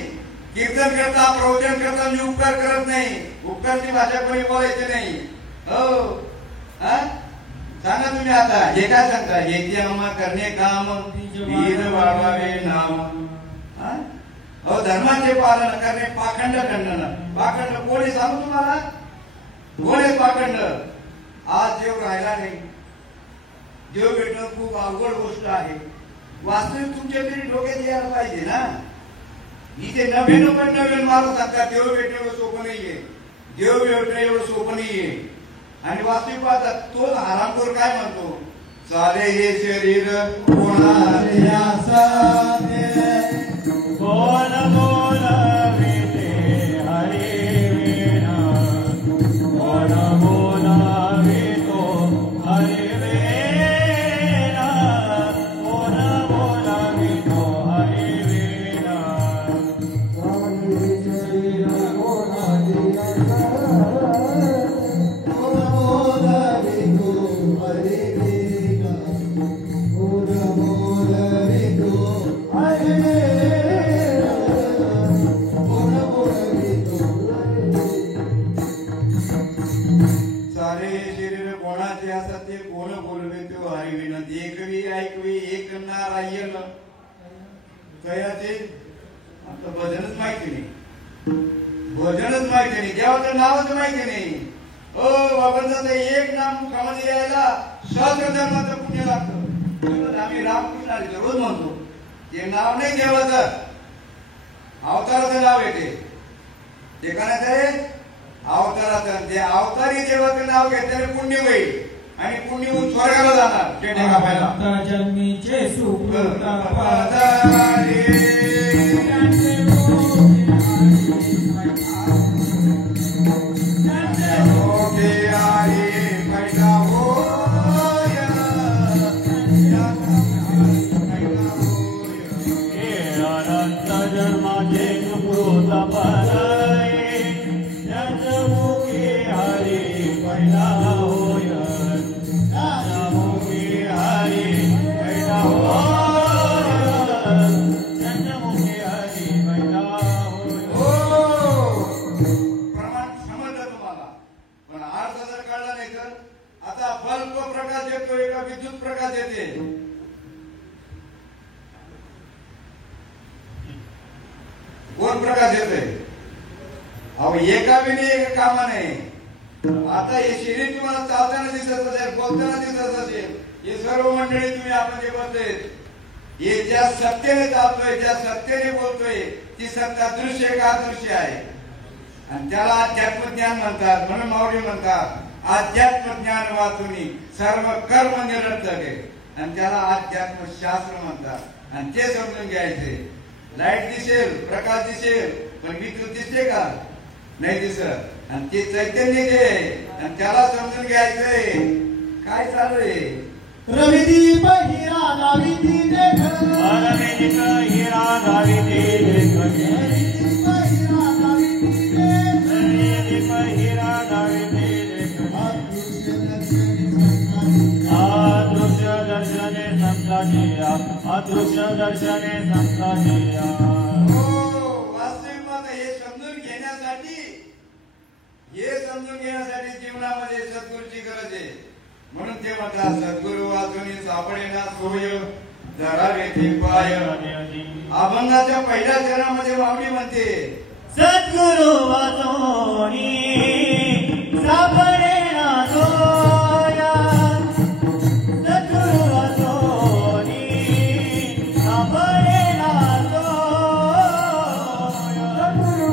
कीर्तन करता प्रवचन करता मी उपकार करत नाही. उपकारची भाषा कोणी बोलायची नाही. हो सांगा तुम्ही आता हे काय सांगता. हे आम्हा करणे काम वीर वाढवावे नाम. हो धर्माचे पालन करणे पाखंड खंडन. पाखंड कोणी सांगू तुम्हाला. कोणी पाखंड. आज देव राहिला नाही. देव भेटणं खूप अवघड गोष्ट आहे. वास्तविक तुमच्या तरी डोक्यात यायला पाहिजे ना. इथे नवीन पण नवीन माणूस सांगतात देव भेटणं एवढं सोपं नाहीये. देव भेटणं एवढं सोपं नाहीये. आणि वास्तविक पाहतात तो आरामखोर काय म्हणतो. चाले हे शरीर कोणाचे आसाने. बोल बोल माहिती नाही, भजनच माहिती नाही, देवाचं नावच माहिती नाही. ओ बाबांचं ते एक नाम मुखामध्ये यायला सहस्र जन्माचं पुण्य लागतं. आम्ही रामकृष्ण हरी रोज म्हणतो, ते नाव नाही देवाचं, अवताराचं नाव येते. ते काय आहे अवताराचं, ते अवतारी देवाचं नाव घेतल्याने पुण्य होईल आणि पुण्य होऊन स्वर्गाला जाणार. ते कापायला जन्मीचे सुख कोण प्रकाश येतोय? अहो एका बी नाही, एका कामा नाही. आता हे शरीर तुम्हाला चालताना दिसत असेल, बोलताना दिसत असेल, हे सर्व मंडळी तुम्ही आपण जे बोलतोय, हे ज्या सत्तेने चालतोय, ज्या सत्तेने बोलतोय, ती सत्ता दृश्य का अदृश्य आहे. आणि त्याला अध्यात्म ज्ञान म्हणतात. म्हणून माऊली म्हणतात अध्यात्म ज्ञान वाचून सर्व कर्म निरर्थक आहे. आणि त्याला अध्यात्म शास्त्र म्हणतात. आणि ते समजून घ्यायचे. लाईट दिसेल, प्रकाश दिसेल, पण विद्युत दिसते का? नाही दिसत. आणि ते चैतन्य जे आणि त्याला समजून घ्यायचंय. काय चालू आहे? रविदीप हिरा गाविती देख, रविदीप हिरा गाविती देख, रविदीप हिरा गाविती देख, रविदीप हिरा गाविती देख. अदृश्य दर्शने संताजिया, अदृश्य दर्शने संताजिया. वास्तविक मत हे समजून घेण्यासाठी जीवनामध्ये सद्गुरूची गरज आहे. म्हणून ते म्हणतात सद्गुरु वाचून सापडेना सोय धरावे ते पाय. अभंगाच्या पहिल्या चरणामध्ये माऊली म्हणते सद्गुरु वाचून सापडेना सोय, सद्गुरु वाचून सापडेना सोय, सद्गुरु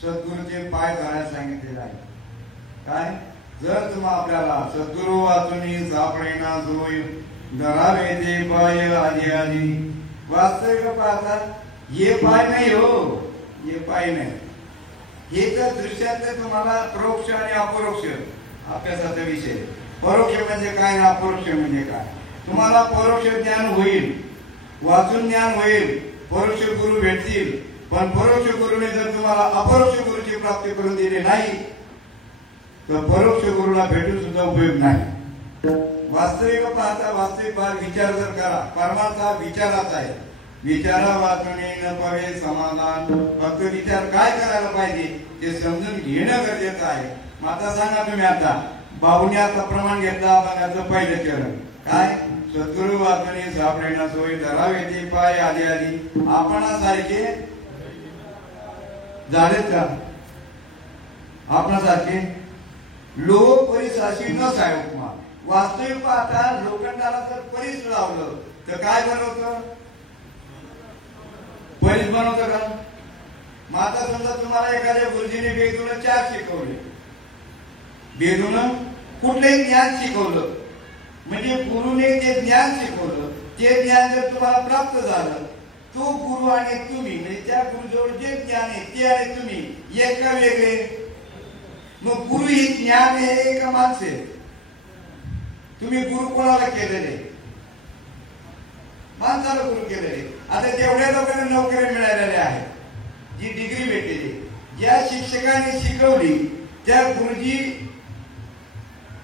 सद्गुरूचे पाय धरायला सांगितलेले आहे. काय जर तुम्हा आपल्याला सद्गुरू वाचून सापडेना सोय धरावे ते पाय आधी आधी. वास्तविक पाहता हे पाय नाही हो, हे पाय नाही. हे तर दृश्यातले तुम्हाला परोक्ष आणि अपरोक्ष अभ्यासाचा विषय. परोक्ष म्हणजे काय आणि अपरोक्ष म्हणजे काय. तुम्हाला परोक्ष ज्ञान होईल, वाचून ज्ञान होईल, परोक्ष गुरु भेटतील. पण परोक्ष गुरुने जर तुम्हाला अपरोक्ष गुरुची प्राप्ती करून दिली नाही तर परोक्ष गुरुला भेटून सुद्धा उपयोग नाही. वास्तविक पाहता वास्तविक भाग विचार जर करा, परमार्थ हा विचाराचा आहे. विचारा वाचणे न पावे समाधान. फक्त विचार काय करायला पाहिजे ते समजून घेणं गरजेचं आहे. आता सांगा तुम्ही, आता बाहुण्याचं प्रमाण घेतला आपण, याचं पहिलं चरण काय? सद्गुरु वाचणे सापडेना सोय, धरावे ते पाय आधी आधी. आपणासारखे झालेत का? आपणासारखे लोक परिसाशी न साय उपमा. वास्तविक पाहता लोखंडाला जर परीस लावलं तर काय बनवतं? परीस बनवतं का? मग आता समजा तुम्हाला एखाद्या गुरुजीने बेदून 4 शिकवले, बेदून कुठलंही ज्ञान शिकवलं, म्हणजे गुरुने जे ज्ञान शिकवलं ते ज्ञान जर तुम्हाला प्राप्त झालं, तो गुरु आणि तुम्ही म्हणजे त्या गुरुजवळ जे ज्ञान आहे ते आणि तुम्ही एक का वेगळे? मग गुरु ही ज्ञान आहे का माणसे? तुम्ही गुरु कोणाला केलेले? माणसाला गुरु केलेले. आता जेवढ्या लोकांना नोकरी मिळालेल्या आहेत, जी डिग्री भेटलेली, ज्या शिक्षकांनी शिकवली त्या गुरुजी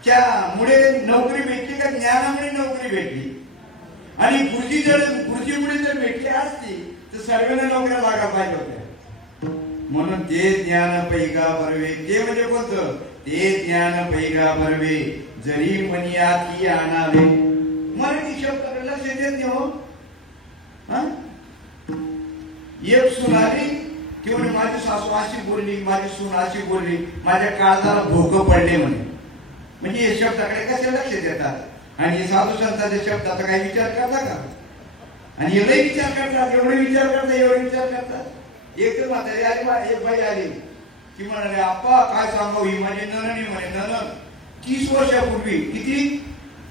च्या मुळे नोकरी भेटली का ज्ञानामुळे नोकरी भेटली? आणि गुरुजीमुळे जर भेटली असती तर सर्वांना नोकऱ्या लागा पाहिजे होत्या. म्हणून ते ज्ञान पैगा भरवे, ते म्हणजे कोणतं? ते ज्ञान पैगा भरवे जरी मनियाती आणावे. मराठी शब्दाकडे लक्ष देत नाही हो. एक सुनाली किंवा माझी सासू अशी बोलली, माझी सून अशी बोलली, माझ्या काळजाला भोकं पडले म्हणे. म्हणजे हे शब्दाकडे कसे लक्ष देतात? आणि साधू संतांच्या शब्दाचा काही विचार करता का? आणि एवढे विचार करतात, एवढे विचार करतात, एवढे विचार करतात. एक तर म्हातारी आली, एक बाई आली की म्हणाले, आप्पा काय सांगाव, ही माझी नननी म्हणे. ननन 30 वर्षापूर्वी, किती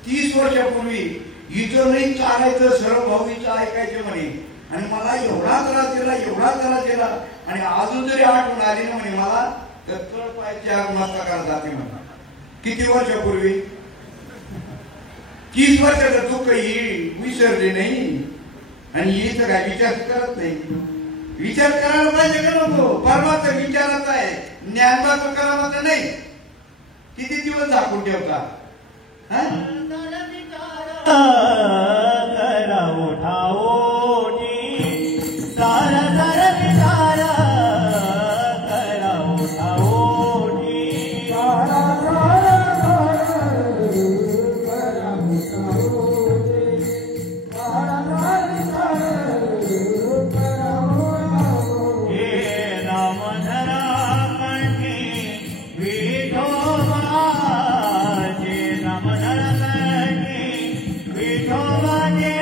30 वर्षापूर्वी हिचं नाही चालायचं, सरळ भाऊचं ऐकायचं म्हणे. आणि मला एवढा त्रास दिला, एवढा त्रास दिला, आणि अजून जरी आठवण आली ना म्हणे मला तर तळपायची आग मस्तकाला जाते म्हणा. किती वर्षापूर्वी? 30 वर्षाचं दुःख ही विसरले नाही. आणि ही तर काय विचार करत नाही. विचार करायला पाहिजे का नको? परमार्थ विचाराचा आहे, ज्ञानबा तुकारामाचा नाही. किती दिवस झाकून ठेवता? करा उठाओ जी, सारा सारा विचारा करा उठाओ जी, सारा सारा करा उठाओ जी, सारा सारा करा उठाओ. हे नाम धरा कंठी विठोबा, जे नाम धरा कंठी विठोबा, जे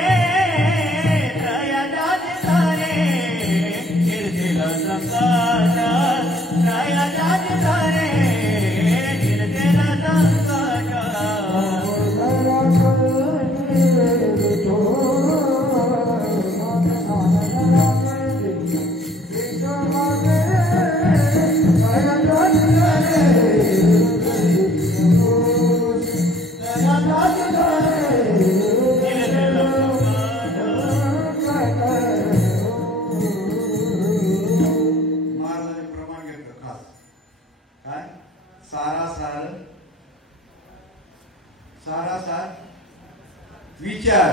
त्रयाजात सारे निर्दिल संकट, त्रयाजात सारे निर्दिल संकट. महाराजांनी प्रमाण घेतलं खास. काय? सारासार सारासार विचार.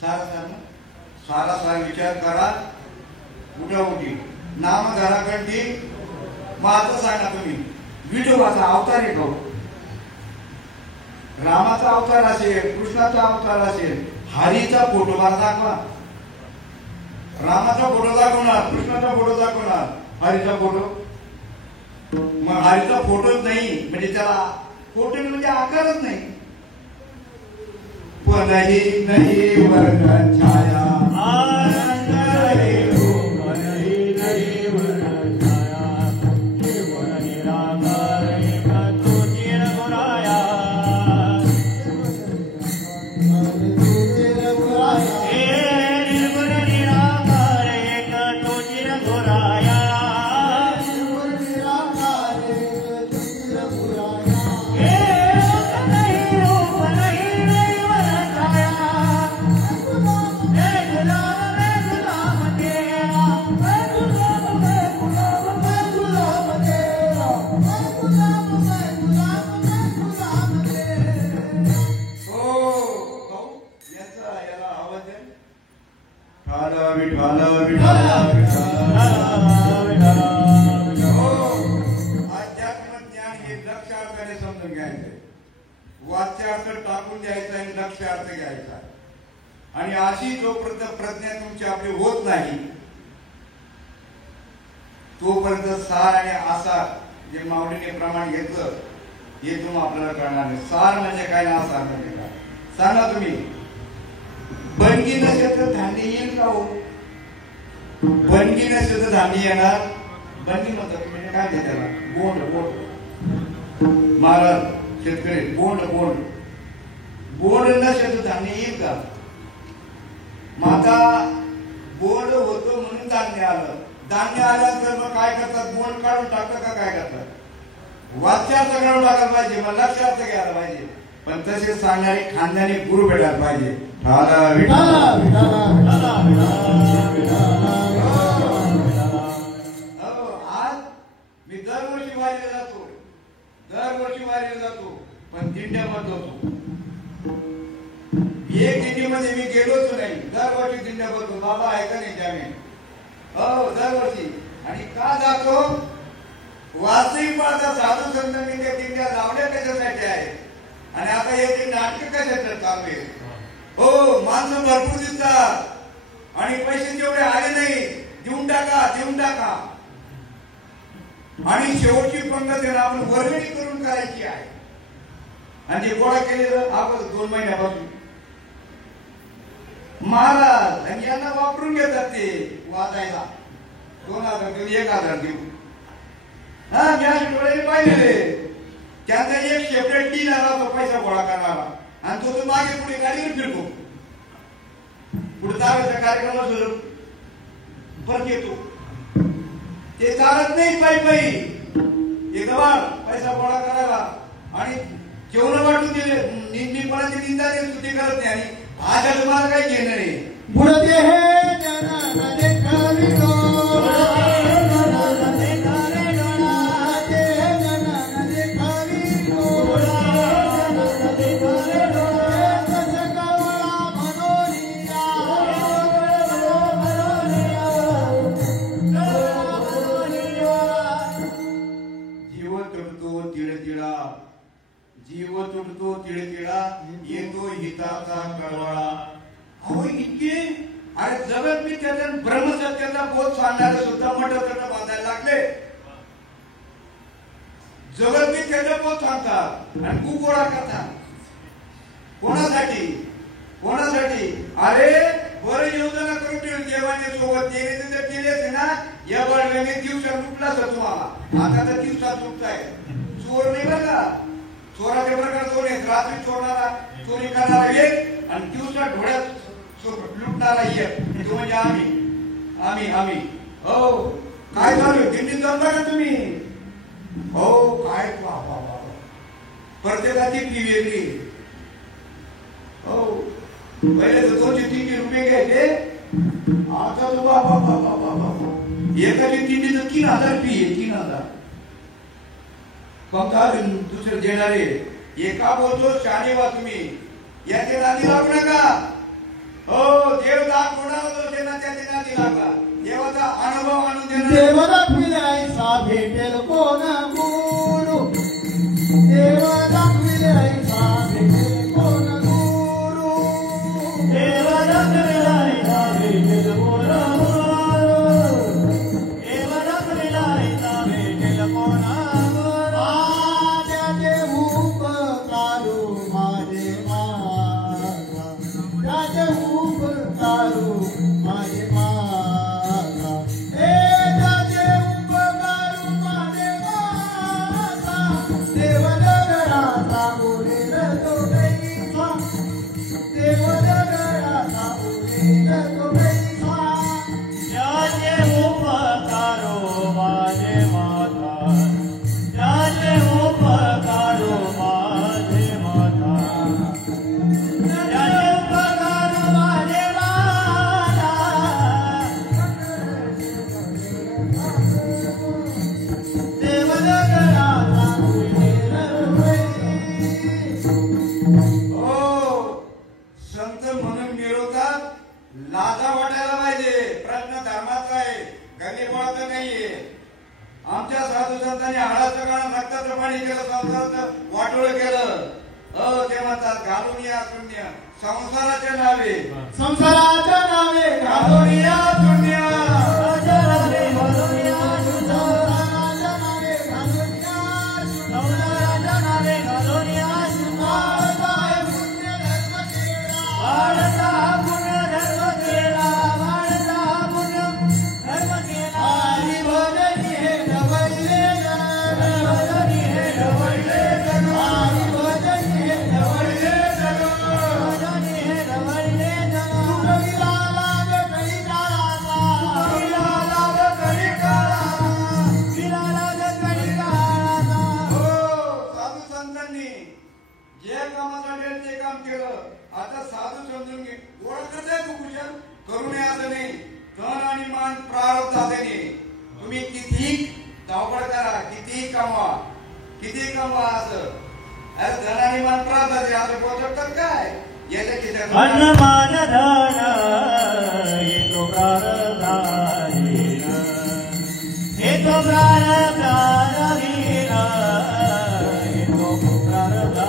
सारासार ना, सारासार विचार करा, उठाउठी नाम घराकडची. माझं सांगा तुम्ही, विठोबाचा अवतार आहे तो. रामाचा अवतार असेल, कृष्णाचा अवतार असेल, हरीचा फोटो मला दाखवा. रामाचा फोटो दाखवणार, कृष्णाचा फोटो दाखवणार, हरीचा फोटो. मग हरीचा फोटोच नाही म्हणजे त्याला फोटो म्हणजे आकारच नाही. पण नाही वर्ण छाया, आनंद रे रूप नाही नाही वर्ण छाया, जीवन निराकार एक तुझी रघुराया. हे निर्गुण निराकार एक तुझी रघुराया. हे रूप नाही नाही वर्ण छाया, विठाल विठाल हो, अध्यात्म ज्ञान हे लक्ष्यार्थाने समजून घ्यायचे. वाच्यार्थ टाकून द्यायचा आणि लक्ष्यार्थ घ्यायचा. आणि अशी जोपर्यंत प्रज्ञा तुमची आपली होत नाही तोपर्यंत सार आणि आसार जे माऊलीने प्रमाण घेतलं हे तुम्ही आपल्याला कळणार नाही. सार म्हणजे काय ना आसार म्हणजे काय सांगा तुम्ही. बनगी नसेल तर धान्य येईल का हो? बनगी नसेल तर धान्य येणार. बनगी म्हणतात म्हणजे काय ते त्याला बोंड बोंड महाराज शेतकरी बोंड बोंड बोंड नसेल तर धान्य येईल का? माता बोंड होतो म्हणून धान्य आलं. धान्य आल्यानंतर मग काय करतात? बोंड काढून टाकतात का काय करतात? वाच्यार्थ काढून टाकायला पाहिजे. मग लक्षार्थ घ्यायला पाहिजे. पण तसे सांगणारे खानदानी गुरु भेटायला पाहिजे. आज मी दरवर्षी वारीला जातो पण दिंड्यामध्ये होतो. एक दिंडीमध्ये मी गेलोच नाही. दरवर्षी दिंड्या बघतो. बाबा आहे का नाही त्याने? हो दरवर्षी. आणि का जातो? वास्तविक पाहता साधू संतांनी त्या दिंड्या लावल्या कशासाठी आहे आणि आता हे नाटक कशासाठी चालू आहे? हो माणसं भरपूर दिसतात आणि पैसे जेवढे आले नाही देऊन टाका आणि शेवटची पंगत आपण वर्गणी करून करायची आहे. आणि ते गोळा केलेलं आपण 2 महिन्यापासून महाराज आणि यांना वापरून घेतात ते वाचायला. 2000 देऊ 1000 देऊ. हा मी डोळे पाहिलेले. त्यांचा एक सेपरेट टीम आला तो पैसा गोळा करणारा आणि तो मागे पुढे गाडीवर फिरतो. पुढे चालायचा कार्यक्रम सुरू परत येतो. ते चालत नाही पायी एक गवाळ पैसा गोळा करायला आणि जेवण वाटून दिले. निंदीपणाची निंदा स्तुती करत नाही. आणि आज तुम्हाला काही घेणं नाही. बुडते हे जनाना देखावी गो. जीव तुटतो तिळतिळा येतो हिताचा कळवळा. अहो इतके अरे जगत मी त्याच्या ब्रह्मसत्याचा बोध सांगणारे सुद्धा मठकरणं बांधायला लागले. जगत मी त्याचा बोध सांगतात आणि तू गोळा करतात. कोणासाठी? अरे बरं योजना करून ठेवली देवाने सोबत केले ना. या वर्गाने दिवसात तुटला सर तुम्हाला. आता तर दिवसात तुटताय. चोर नाही बरं का. चोराचे प्रकार दोन आहेत. रात्री चोरी करणारा एक आणि दिवसा ढोळ्यात लुटणारा एक. तो म्हणजे आम्ही हो काय झालं? दिल्लीत जमता का तुम्ही? हो काय प्रत्येकाची फी वेगळी. हो पहिले तर 200-300 रुपये घ्यायचे. आता तो बाबा एकाची दिंडीचं 3000 फी आहे. 3000 फक्त दुसरे देणारे. एका बोलतो शाने वा तुम्ही याचे नादी लागू नका. हो देव दाखवणार त्याचे नादी लागला. देवाचा अनुभव आणून देणार. देव दाखविले ऐसा भेटेल कोण गुरु. देव दाखविले ऐसा भेटेल कोण गुरु. देव दाखविले ऐसा भेटेल कोण गुरु. देव दाखविले ऐसा भेटेल कोण गुरु. माझे माझे लाजा वाटायला पाहिजे. प्रश्न धर्माचा आहे, गल्लीबोळाचा नाहीये. आमच्या साधू संतांनी हाडाचं गाणं रक्ताचं पाणी केलं, संसाराचं वाटोळ केलं. ते म्हणतात घालून या शून्य संसाराच्या नावे, संसाराच्या नावे घालून या शून्य. आता साधू समजून घे. ओळखत आहे तू कुशल करू नये असं नाही. धन आणि मान प्रारब्धाने तुम्ही किती धावपळ करा, किती कमवा असं. अरे धन आणि मान प्रारब्धाचे असं पोचवतात काय? याच्या खिशात अन्न मान धन येतो प्रारब्धाने, येतो प्रारब्धाने, येतो प्रारब्धाने.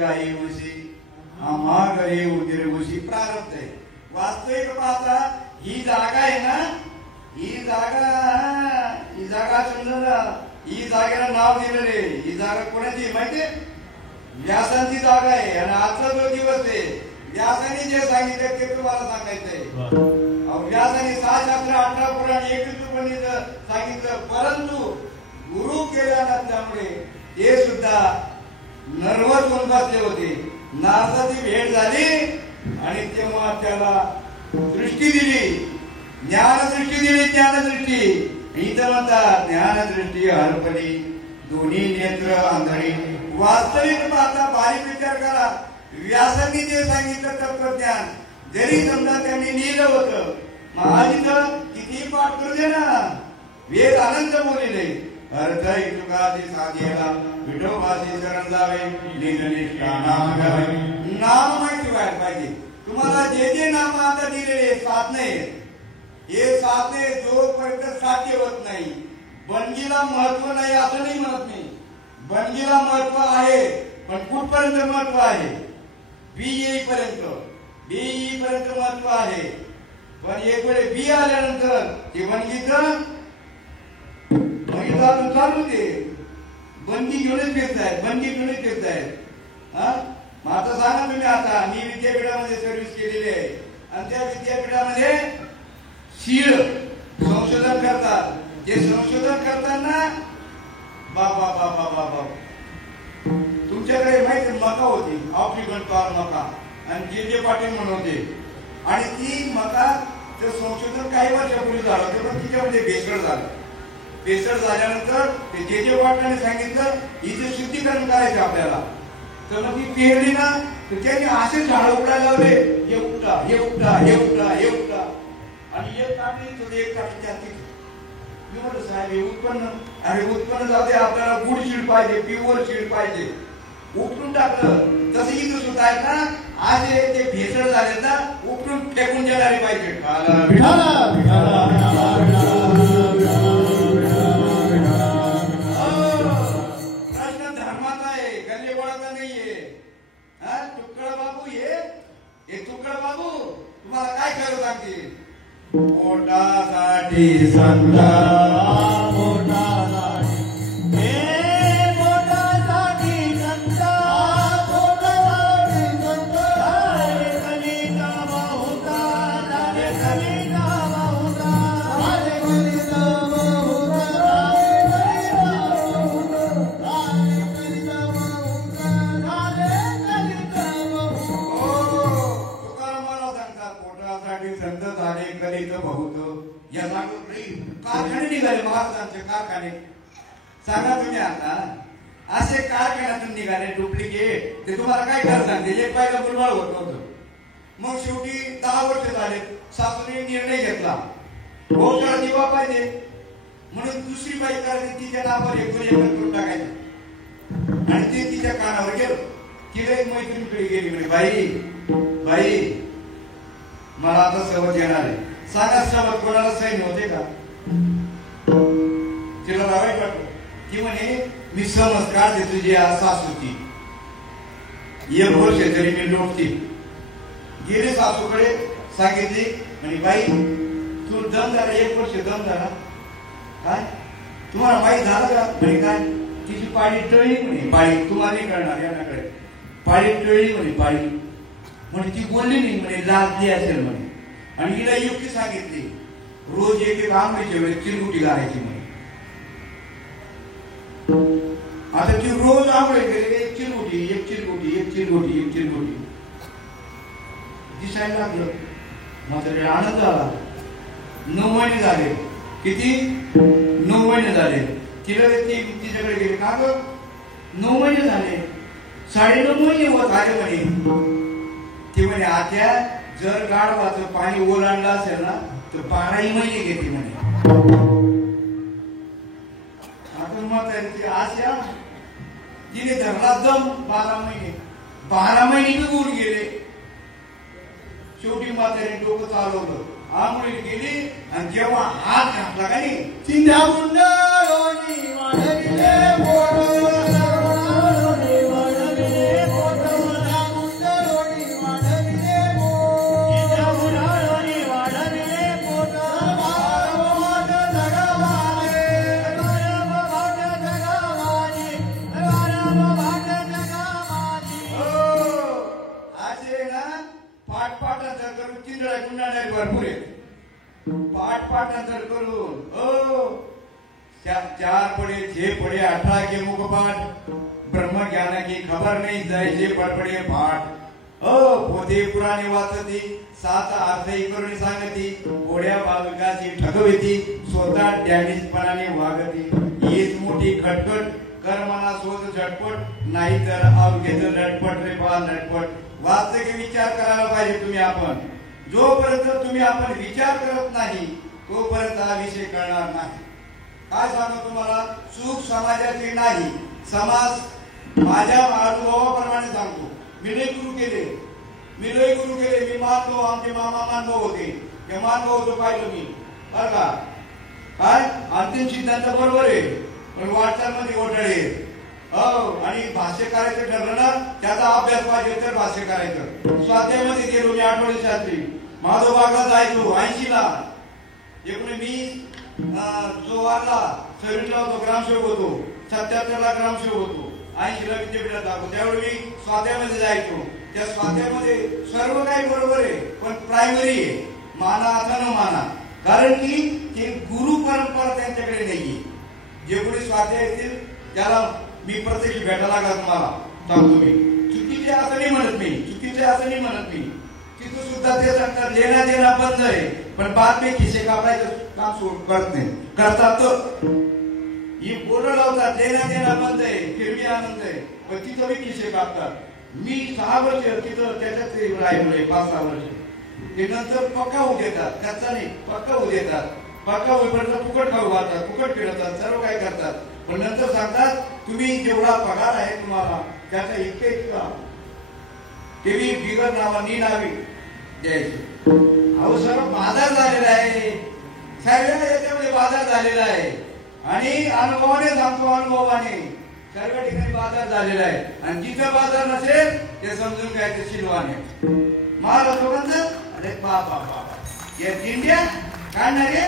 गाई उशी, आम्हा घरी उदीर उशी प्रारब्ध आहे. वास्तविक पाहता ही जागा आहे ना, ही जागा समजा, ही जागेला नाव दिलेले. ही जागा कोणाची माहितीये? व्यासांची जागा आहे. आणि आजचा जो दिवस आहे, व्यासांनी जे सांगितलं ते तुम्हाला सांगायचंय. व्यासांनी 6 शास्त्र 18 पुराण 21 उपनिषद सांगितलं. परंतु गुरु केल्या नसल्यामुळे ते सुद्धा नर्वस होऊन बसले होते. नारदाची भेट झाली आणि तेव्हा त्याला दृष्टी दिली, ज्ञानदृष्टी दिली. ज्ञानदृष्टी इथं म्हणतात ज्ञानदृष्टी हरपली, दोन्ही नेत्र आंधळी. वास्तविक पाहता बारीक विचार करा. व्यासांनी जे सांगितलं तत्वज्ञान जरी समजा त्यांनी लिहिलं होतं, महाराजांचं किती पाठ करू दे ना, वेद आनंद बोलले. अर्थ इतुकाची साधेला विठोबाची शरण जावे, निजनिष्ठा नाम घ्यावे. नाम माहिती व्हायला पाहिजे तुम्हाला. जे नाम आता दिलेले साधने, हे साधने जोपर्यंत साध्य होत नाही, बनगीला महत्व नाही असं नाही म्हणत नाही. बनगीला महत्व आहे, पण कुठपर्यंत महत्व आहे? बी येईपर्यंत महत्व आहे. पण एक वेळे बी आल्यानंतर ते बनगीचं चालू ते बंदी घेऊनच फिरतायत. आता सांगा तुम्ही. आता मी विद्यापीठामध्ये सर्व्हिस केलेली आहे आणि त्या विद्यापीठामध्ये शीळ संशोधन करतात. जे संशोधन करताना बाबा तुमच्याकडे माहिती मका होती, आफ्रिकन कॉर्न मका, आणि जे पाटील म्हणून होते. आणि ती मका ते संशोधन काही वर्षापूर्वी झालं होतं, पण तिच्यामध्ये भेसळ झालं. भेसळ झाल्यानंतर ते जे पाटलाने सांगितलं हिचं शुद्धीकरण करायचं आपल्याला. तर मग ती पेरली ना, तर त्यांनी असे झाड उकडायला लावले, हे उपटा. आणि एक काढली एक काढली जास्ती. मी म्हटलं साहेब हे उत्पन्न जाऊ दे, आपल्याला गुड शीड पाहिजे, प्युअर शीड पाहिजे. उपटून टाकलं. तसं इथं सुद्धा आहेत ना, आज ते भेसळ झाले ना, उपटून फेकून देणारे पाहिजे. प्रश्न धर्माचा आहे, गल्लीबोळाचा नाहीये. तुकडा बाबू हे तुकडा बाबू तुम्हाला काय खरं सांगते? पोटासाठी संत, कारखाने निघाले महाराजांचे कारखाने. सांगा तुम्ही आता असे कारखान्यातून निघाले डुप्लिकेट ते तुम्हाला काय करत सांगते एक बायला गुलबाळ होत नव्हतं. मग शेवटी 10 वर्ष झाले सासूने निर्णय घेतला हो त्याला दिवा पाहिजे म्हणून दुसरी बाई करायची तिच्या नावावर 1 एकर करून टाकायचं आणि ते तिच्या कानावर गेलं. तिला एक मैत्रिणीकडे गेली म्हणे बाई बाई मला आता सवत येणार आहे सांगा सवत कोणाला सैन होते का. तिला वाईट वाटलं. ती म्हणे मी समज काढते तुझी सासूची 1 वर्ष तरी मी लोटते. गेले सासूकडे सांगितले म्हणे बाई तू दम झाला 1 वर्ष दम झाला काय तुम्हाला माहित झालं का म्हणे काय तिची पाळी टळली म्हणे पाळी तुम्हाला नाही कळणार यांच्याकडे पाळी टळली म्हणे पाळी म्हणे ती बोलली नाही म्हणे लाजली असेल म्हणे आणि हिला युक्ती सांगितली रोज एक आंब्याच्या वेळेस चिरगुटी घालायची म्हणे. आता ती रोज आंबळे गेले एक चिरगुटी एक चिरगुटी एक चिरगुटी एक चिरगुटी दिसायला लागलं. मात्र आनंद झाला. 9 महिने झाले. किती 9 महिने झाले. तिला तिच्याकडे गेले का ग 9 महिने झाले 9.5 महिने होत आले म्हणे. ती म्हणे आत्या जर गाढवाचं पाणी ओलांडलं असेल ना तर 12 महिने घेते म्हणे. आपण मग आशा तिने धरला दम 12 महिने निघून गेले. शेवटी म्हातारीने डोकं चालवलं आंघोळीला गेली आणि जेव्हा हात घातला का नाही चिंध्या गुंडळोनी वाढविले पोट गुंडळोनी वाढविले पोट गुंडळोनी वाढविले पोट चिंध्या गुंडळोनी वाढविले पोट वारंवार जगावाने वारंवार जगावाने वारंवार जगावाने. हो असे ना पाठपाठांतर करून चिंधळा गुंडाळणारे भरपूर आहेत. पाठपाठांतर करून हो 4 पडे 6 पडे 18 के मुखपाठ ब्रह्मज्ञान की खबर नहीं जाय जे पडपडे पाठ हो पोते पुराणे वाचती 7 अर्थही करून सांगती घोड्या बालकाची ठगवती स्वतः डॅनिशपणाने वागती. हीच मोठी खटखट कर्माला शोध झटपट नाही तर अवघेच लटपट रे बा लटपट. वास्तविक विचार करायला पाहिजे तुम्ही. आपण जोपर्यंत तुम्ही आपण विचार करत नाही तोपर्यंत हा विषय कळणार नाही. काय सांगतो तुम्हाला सुख समाजाचे नाही समाज माझ्या अनुभवाप्रमाणे सांगतो. मी लय गुरु केले मी मानतो आमचे मामा मानव होते ते मानव होतो पाहिलं मी बरं का. काय अंतिम सिद्धांत बरोबर आहे पण वाटचाल मध्ये घोटाळे हो आणि भाष्य करायचं ठरलं ना त्याचा अभ्यास पाहिजे तर भाष्य करायचं. स्वाध्यायामध्ये गेलो मी आठवडे शास्त्री माधवबागला जायचो 80ला. एकूण मी जोवारला सर्विसला होतो ग्रामसेवक होतो 77ला ग्रामसेवक होतो 80ला विद्यापीठात दाखवतो. त्यावेळी मी स्वाध्यायामध्ये जायचो. त्या स्वाध्यायामध्ये सर्व काही बरोबर आहे पण प्रायमरी आहे माना आता न माना कारण की ते गुरु परंपरा त्यांच्याकडे नाहीये. जे कोणी स्वाध्याय येतील त्याला मी प्रत्यक्ष भेटायला लागला तुम्हाला सांगतो. मी चुकीचे असं नाही म्हणत मी तिथं सुद्धा ते सांगतात लेना देना बंद आहे पण बाद में खिसे कापायचं काम सोड करत नाही करतात. ही बोलणं लावतात लेना देना बंद आहे फिरवी आनंद आहे पण तिथं मी खिसे कापतात. मी 6 वर्ष तिथं त्याच्यात राहिलोय 5-6 वर्ष. ते नंतर पक्का होऊ देतात त्याचा नाही पक्का होऊ देतात. पक्का होईपर्यंत फुकट खाऊ घालतात फुकट फिरतात सर्व काय करतात पण नंतर सांगतात तुम्ही जेवढा पगार आहे तुम्हाला त्याचा इतका ते मी बिगर नावानी नावी द्यायचे. अहो सर्व बाजार झालेला आहे सर्व याच्यामध्ये बाजार झालेला आहे आणि अनुभवाने सांगतो अनुभवाने सर्व ठिकाणी बाजार झालेला आहे आणि जिथं बाजार नसेल ते समजून काय ते शिलवाने महाराज लोकांचं अरे बाबा या दिंड्या काढणारे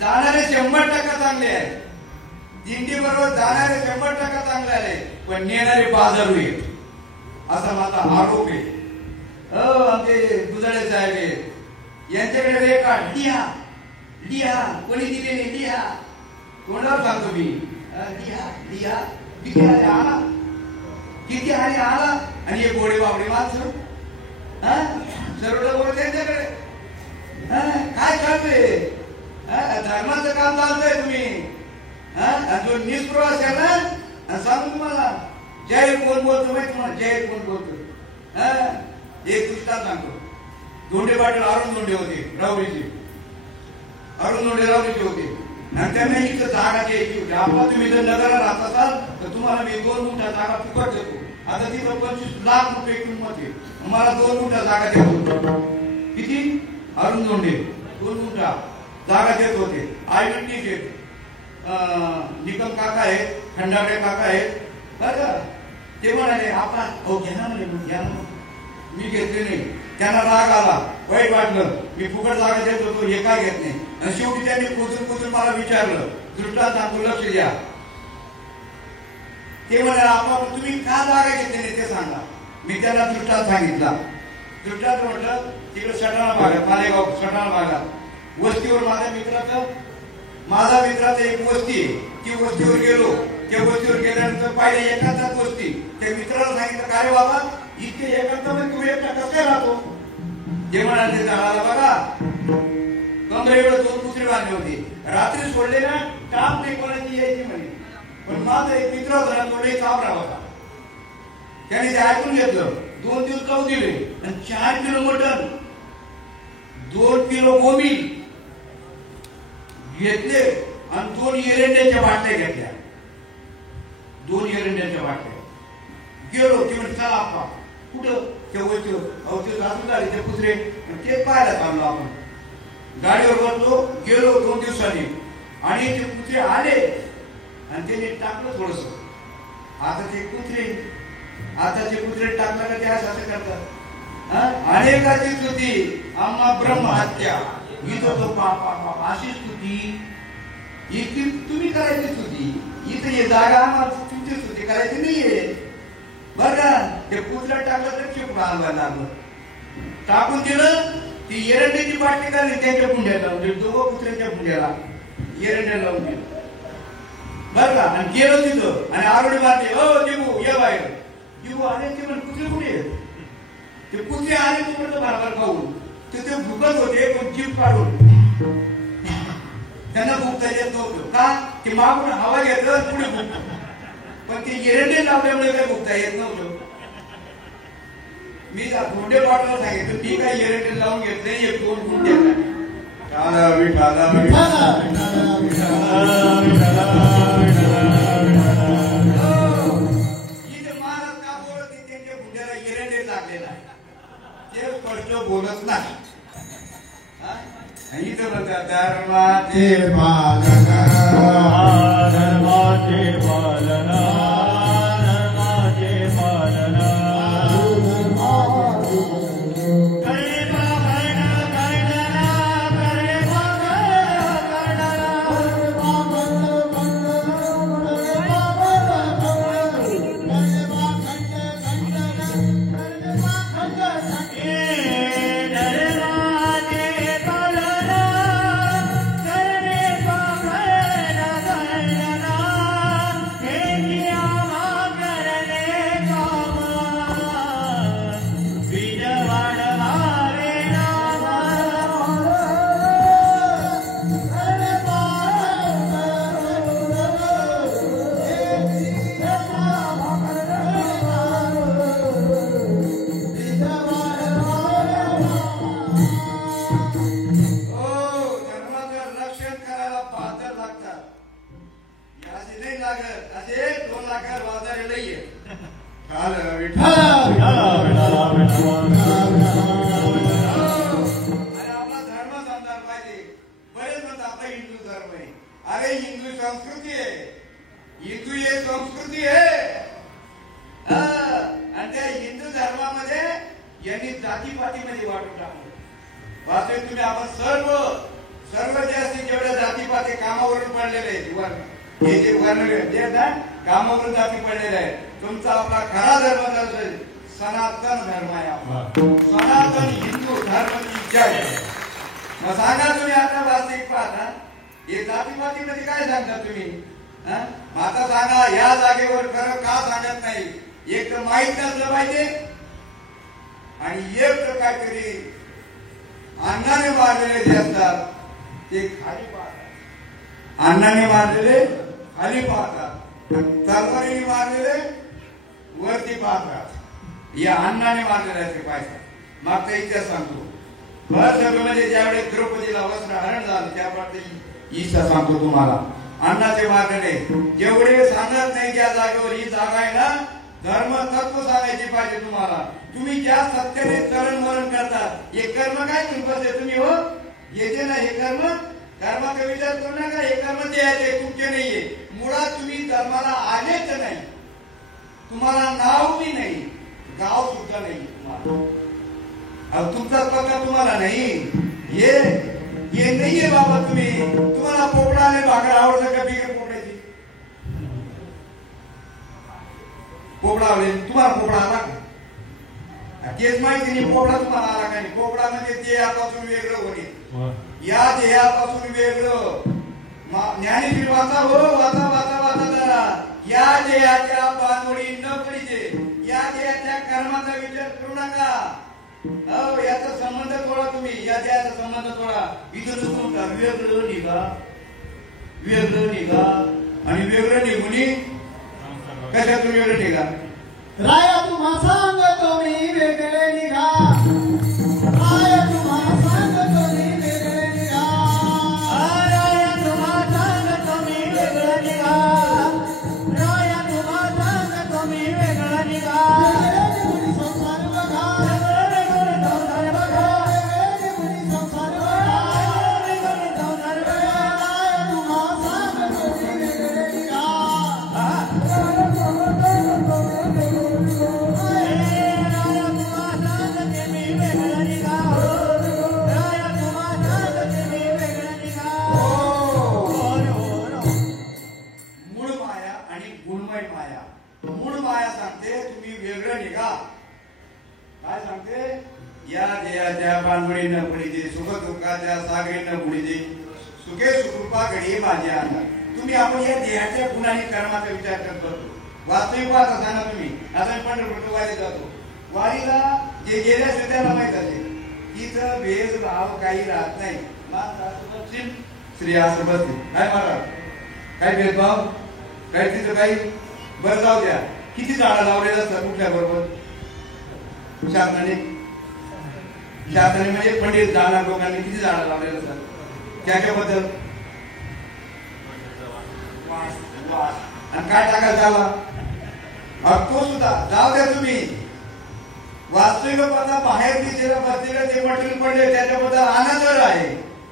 जाणारे 100% चांगले आहेत. दिंडी बरोबर जाणारे 100% चांगले आहे पण नेणारे बाजारू आहेत असा माझा आरोप आहे. आमचे गुजळे साहेब आहेत यांच्याकडे रेकॉर्ड लिहा कोणी दिलेले लिहा तोंडावर सांगतो मी लिहा किती आले आला आणि हे गोडे बाबडे माणसं सर्व लोक त्यांच्याकडे काय चालतंय धर्माचं काम चालतंय तुम्ही जो निष्प्रवास आहे ना आणि सांगू तुम्हाला जय कोण बोलतो माहिती तुम्हाला जय कोण बोलतो एक दृष्टांत सांगतो. धोंडे पाटील अरुण धोंडे होते राहुरीचे. अरुण धोंडे राहुरीचे होते आणि त्यांना इथं जागा घ्यायची होती. आपला तुम्ही जर नगराला राहत असाल तर तुम्हाला मी 2 गुंठा जागा फुकट देतो. आता तिथं 25 लाख रुपये किंमत आहे. मला 2 गुंठा जागा देत होते. किती? अरुण धोंडे 2 गुंठा जागा देत होते. आय विटनेस आहेत. निकम काका आहेत, खंडागळे काका आहेत बरं. ते म्हणाले आपण हो घ्या ना म्हणे घ्या ना. मी घेतले नाही. त्यांना राग आला, वाईट वाटलं. मी फुकट जागा देत होतो हे काय घेत नाही. आणि शेवटी त्यांनी कुजून मला विचारलं दृष्टांत सांगतो लक्ष द्या. ते म्हणाले आपण तुम्ही का जागा घेतली नाही ते सांगा. मी त्यांना दृष्टांत सांगितला. दृष्टांत म्हटलं तिकडे सटाणा भागात मालेगाव सटाणा भागात वस्तीवर माझा मित्राचा एक वस्ती आहे. ती वस्तीवर गेलो. त्या वस्तीवर गेल्यानंतर पाहिजे एकांतात वस्ती. त्या मित्राला सांगितलं का रे बाबा इतके एकांतामध्ये तुम्ही एकटा कसं राहतो. ते म्हणाले झाडाला बघा कमरे एवढं 2 कुत्रे बांधले होते. रात्री सोडले ना काम नाही कोणाची यायची म्हणे. पण माझा एक मित्र होता तो लई चाबरा होता. त्याने ते ऐकून घेतलं. 2 दिवस जाऊ दिले आणि 4 किलो मटण 2 किलो गोबी घेतले आणि 2 एरंड्याच्या बाटल्या घेतल्या. 2 एरंड्याच्या बाटल्या गेलो. ते म्हणजे चला आपा कुठं ते औषध अजून झाले ते कुत्रे ते पाहायला चाललो आपण. गाडीवर बसलो गेलो 2 दिवसांनी आणि ते कुत्रे आले आणि त्याने टाकलं थोडस. आता ते कुत्रे टाकलं का ते असं करतात. अनेकाची स्तुती आम्हा ब्रह्महत्या इथं तो पापा अशी स्तुती इतकी तुम्ही करायची स्तुती. इथं हे जागा आम्हाला तुमची स्तुती करायची नाहीये बरं का. ते कुत्र्या टाकलं तर चिपळा हलवायला लागलं. टाकून दिलं ती एरंड्याची बाटली काढली त्यांच्या पुंड्याला लावून दिली. 2 कुत्र्याच्या पुंड्याला एरंड्याला लावून दिलं बरं का. आणि गेलो तिथं आणि आरोडी मारली हो जिबू ये बाहेर. जिबू आले ते म्हण कुत्रे कुठे ते कुत्रे आले ते म्हणतो भाकर खाऊन ते भुकत होते पण जीभ काढून. त्यांना भुकता येत नव्हतं का ते मागून हवा घेतलं पुढे भुकत. पण ते एरंडे लावल्यामुळे काय भुकता येत नव्हतं. मी धोंडे पाटला सांगितलं मी काय एरंडे लावून घेतले 1-2 गुंठे. बोलत नाही. इथं म्हणतात धर्माचे पालन धर्माचे पालन धर्माचे पालन कामावरून जाती पडलेले आहे. तुमचा आपला खरा धर्म असेल सनातन धर्म आहे. आपला सनातन हिंदू धर्माची जय. मग सांगा तुम्ही आता वास्तविक पाहता हे जातीपातीमध्ये काय सांगता तुम्ही. आता सांगा या जागेवर खरं का सांगत नाही. एक तर माहीत नसलं पाहिजे आणि एक तर काहीतरी अन्नाने मारलेले जे असतात ते खाली पाहतात. अन्नाने मारलेले खाली पाहतात तलवारीने मारलेले वरती पाहतात या अण्णाने मारलेले असते पायसा मागचा इतिहास सांगतो. म्हणजे ज्यावेळेस द्रौपदीला वस्त्र हरण झालं त्याप्रमाणे ईसा सांगतो तुम्हाला अण्णाचे मारलेले जेवढे सांगत नाही त्या जागेवर ही जागा आहे ना धर्म तत्व सांगायची पाहिजे तुम्हाला. तुम्ही ज्या सत्याने चरण मरण करतात हे कर्म काय तुमचं तुम्ही हो येते ना हे कर्म कर्माचा विचार करू नका. हे कर्म जे आहे ते तुमचे नाहीये. मुळात तुम्ही धर्माला आलेच नाही. तुम्हाला नाव बी नाही गाव सुद्धा नाही तुम्हाला. तुमचाच पक्का तुम्हाला नाही हे नाहीये बाबा. तुम्हाला पोपडा आणि भाकर आवडतं का बिगर पोपड्याची पोपडा आवडेल तुम्हाला पोपडा आला का तेच माहिती नाही. पोपडा तुम्हाला आला का नाही. पोपडा म्हणजे देहापासून वेगळं होणे या देहापासून वेगळं. ज्ञानेश्वरी वाचा हो वाचा वाचा वाचा जरा. या देहाच्या बांधोडी न पडीचे या देहाच्या कर्माचा विचार करू नका. हो याचा संबंध तोडा तुम्ही या देहाचा संबंध तोडा. इथं तुमचा वेगळं निघा आणि वेगळं निघून कशातून वेगळं निघा. राया तुम्हा सांगतो मी वेगळे निघा. राया तुम्हा सांगतो मी वेगळे निघा. राया तुम्हा सांगतो मी वेगळे निघा. राया तुम्हा सांगतो मी वेगळे निघा. संसार बघा संसार बघा संसार बघा. राया तुम्हा सांगतो मी वेगळे निघा. मूळ माया सांगते तुम्ही वेगळं निघा. काय सांगते या देहाच्या बांधवडी न पडीचे सुख दुःखाच्या सागरी न बुडीचे सुखे सुकृपा घडी माझ्या अंगात. तुम्ही आपण या देहाच्या गुणांनी कर्माचा विचार करत असतो. वास्तविक बात असा ना तुम्ही आता पंढरपूर वारीला जातो. वारीला जे गेल्या त्याला माहित असेल तिथं भेद भाव काही राहत नाही. श्री असं बसते काय महाराज काय भेदभाव काय तिथं काही बरं जाऊ द्या. किती झाडं लावलेलं असतात कुठल्या बरोबर शासनाने म्हणजे पंडित जाणार लोकांनी किती झाडं लावलेलं असतात त्याच्याबद्दल आणि काय टाकायला झाला तो सुद्धा जाऊ द्या. तुम्ही वास्तविक पत्र बाहेर दिसेला बसलेलं जे मटेरियल पडले त्याच्याबद्दल अनादर आहे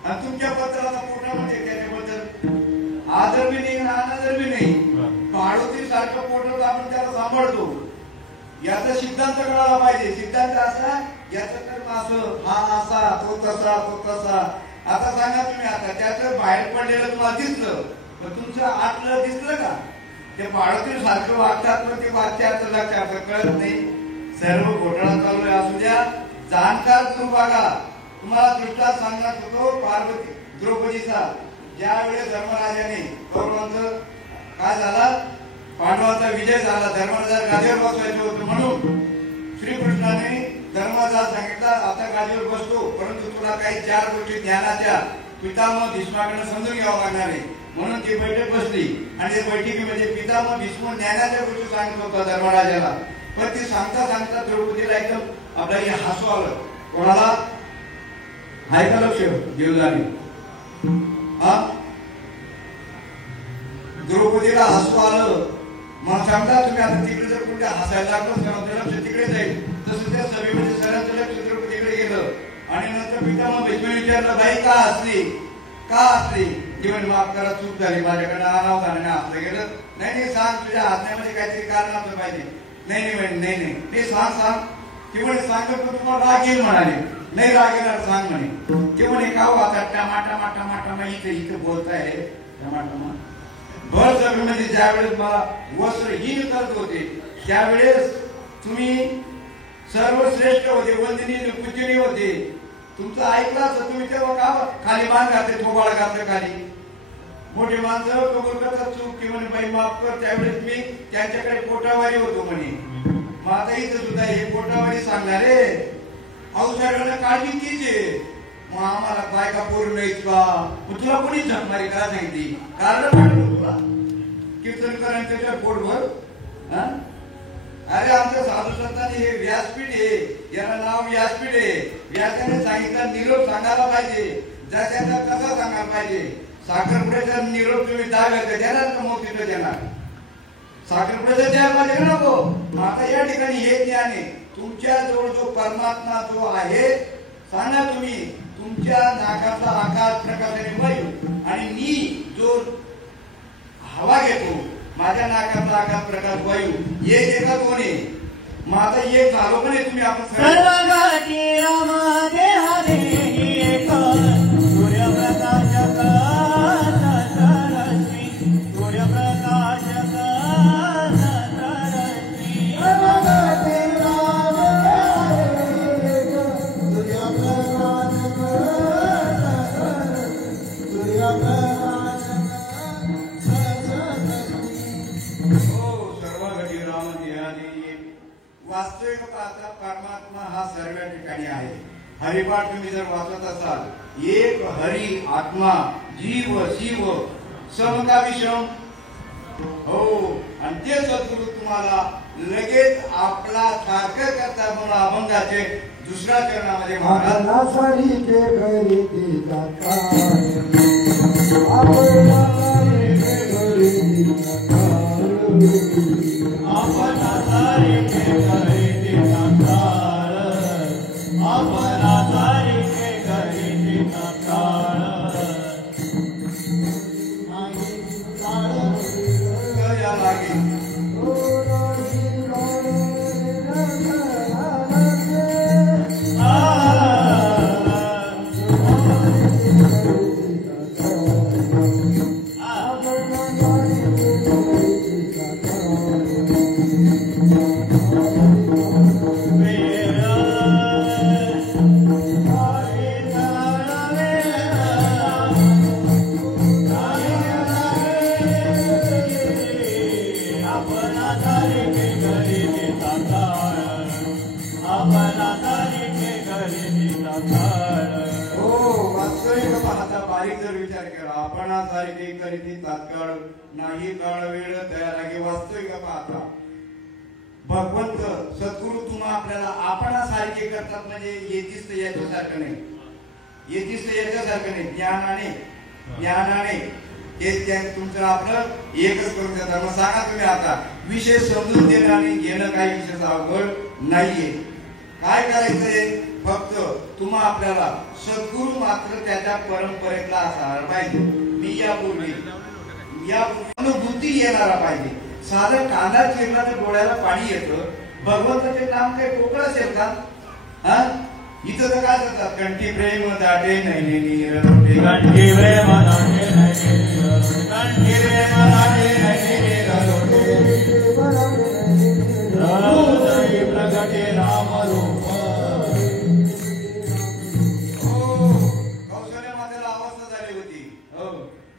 आणि तुमच्या पत्राचा पूर्ण म्हणजे त्याच्याबद्दल आदर बी नाही अनादर बी नाही. पाडोती सारखं पोटल आपण त्याला सांभाळतो. याचा सिद्धांत कळायला पाहिजे. सिद्धांत असा याचा कर्म असं हा असा तो तसा तो तसा. आता सांगा तुम्ही आता त्याचं बाहेर पडलेलं तुम्हाला दिसलं पण तुमचं आतलं दिसलं का. ते पाडोती सारखं वागतात पण ते वाच्याचं लक्षात कळत नाही. सर्व घोटाळा चालू असू द्या. जाणकार करू बघा. तुम्हाला दृष्टांत सांगण्यात होतो पार्वती द्रौपदीचा ज्या वेळेस धर्मराजाने कौरवांचं काय झाला पांडवांचा विजय झाला. धर्मराजा गादीवर बसवायचे होते म्हणून श्रीकृष्णाने धर्मराजाला सांगितलं आता गादीवर बसतो परंतु तुला काही 4 गोष्टी ज्ञानाच्या पितामह भीष्माकडे समजून घ्यावं लागणार आहे. म्हणून ती बैठक बसली आणि त्या बैठकीमध्ये पितामह भीष्म ज्ञानाच्या गोष्टी सांगत होता धर्मराजाला. पण ती सांगता सांगता द्रौपदीला एकदम आपल्याला हसू आलं. कोणाला ऐका लक्ष घेऊन झाली द्रौपदीला हसू आलं. मग सांगता तुम्ही आता तिकडे जर कुठे हसायला लागलो लक्ष तिकडे जाईल. तसं त्या सभेमध्ये सरांचं लक्ष द्रौपदीकडे गेलं आणि नंतर पितामह भीष्म विचारलं बाई का हसली ती म्हणजे माफ करा चूक झाली माझ्याकडनं अनाव झालं हसलं गेलं. नाही सांग तुझ्या हसण्यामध्ये काहीतरी कारण असलं पाहिजे. नाही ते सांग ती म्हणे सांगतो तुम्हाला राग येईल म्हणाले. नाही राग येणार सांग म्हणे. ते म्हणे का आता टमाटा इथं बोलताय टमाटा भर सभेमध्ये ज्या वेळेस मला वस्त्रहीन करत होते त्यावेळेस तुम्ही सर्वश्रेष्ठ होते वंदनीय पूजनीय होते. तुमचं ऐकलं असं तुम्ही तेव्हा का खाली मान घातले थोबाड घातलं खाली. मोठे माणसं कबूल करतात चूक की म्हणे बाई माफ कर. त्यावेळेस मी त्यांच्याकडे पोटावारी होतो म्हणे. मग आता इथं सुद्धा हे पोटावारी सांगणारे औषधाकडे काळजी तीच मग आम्हाला बायका पूर्ण नाहीत का. तुला कोणी झकमारी करा सांगितली कारण तुला कीर्तनकारांच्या पोटभर. अरे आमच्या साधू संतांनी हे व्यासपीठ आहे, याला नाव व्यासपीठ आहे. व्यासाने सांगितलं निरोप सांगायला पाहिजे, ज्याच्याला कसा सांगायला पाहिजे. साखरपुड्याचा निरोप तुम्ही 10 वेळा देणार का मोतीचं देणार? साखरपुड्याचा द्यायला पाहिजे नको. आता या ठिकाणी हे ज्ञान आहे तुमच्या जवळ, जो परमात्मा जो आहे. सांगा तुम्ही, तुमच्या नाकाचा आकार प्रकाशाने वायू आणि मी जो हवा घेतो, माझ्या नाकाचा आकार प्रकाश वायू, एक एका दोन आहे. माझा एक झालो पण आहे. तुम्ही आपण सर्वगती राम देहा देही एक, सूर्यप्रकाशक सतरश्री, सूर्यप्रकाशक सतरश्री. सर्वगती राम देहा देही एक, सूर्यप्रकाशक सतरश्री, सूर्यप्रकाशक सतरश्री. सर्वगती राम देहाने वास्तविक पाहता परमात्मा हा सर्व ठिकाणी आहे. हरिपाठ तुम्ही जर वाचत असाल, एक हरी आत्मा जीव शिव सम का विषम. हो, आणि ते सद्गुरु तुम्हाला लगेच आपला सारखं करता म्हणून अभंगाचे दुसऱ्या चरणामध्ये महाराज नाही काळ वेळ तयार आहे. वास्तविक पाहता भगवंत सद्गुरु तुम्हा आपल्याला आपणासारखे करतात. म्हणजे येतीच तर याच्यासारखं नाही, येतीच तर याच्यासारखं नाही. ज्ञानाने हे ज्ञान तुमचं आपलं एकच करून देतात. मग सांगा तुम्ही आता विषय समजून देणं आणि घेणं काही विशेष अवघड नाहीये. काय करायचंय, फक्त तुम्हा आपल्याला सद्गुरु मात्र त्याच्या परंपरेतला असायला पाहिजे. मी यापूर्वी अनुभूती येणारा पाहिजे. साधं कांदा चिरला तर डोळ्याला पाणी येतं. भगवंताचे नाम काही पोकळ असेल का? इथं तर काय करतात, कंठी प्रेम दाटे नाही नीर, कंठी प्रेम दाटे नाही, कंठी प्रेम दाटे नाही प्रगटे राम रूप. कौशल्य मातेला अवस्था झाली होती. हो,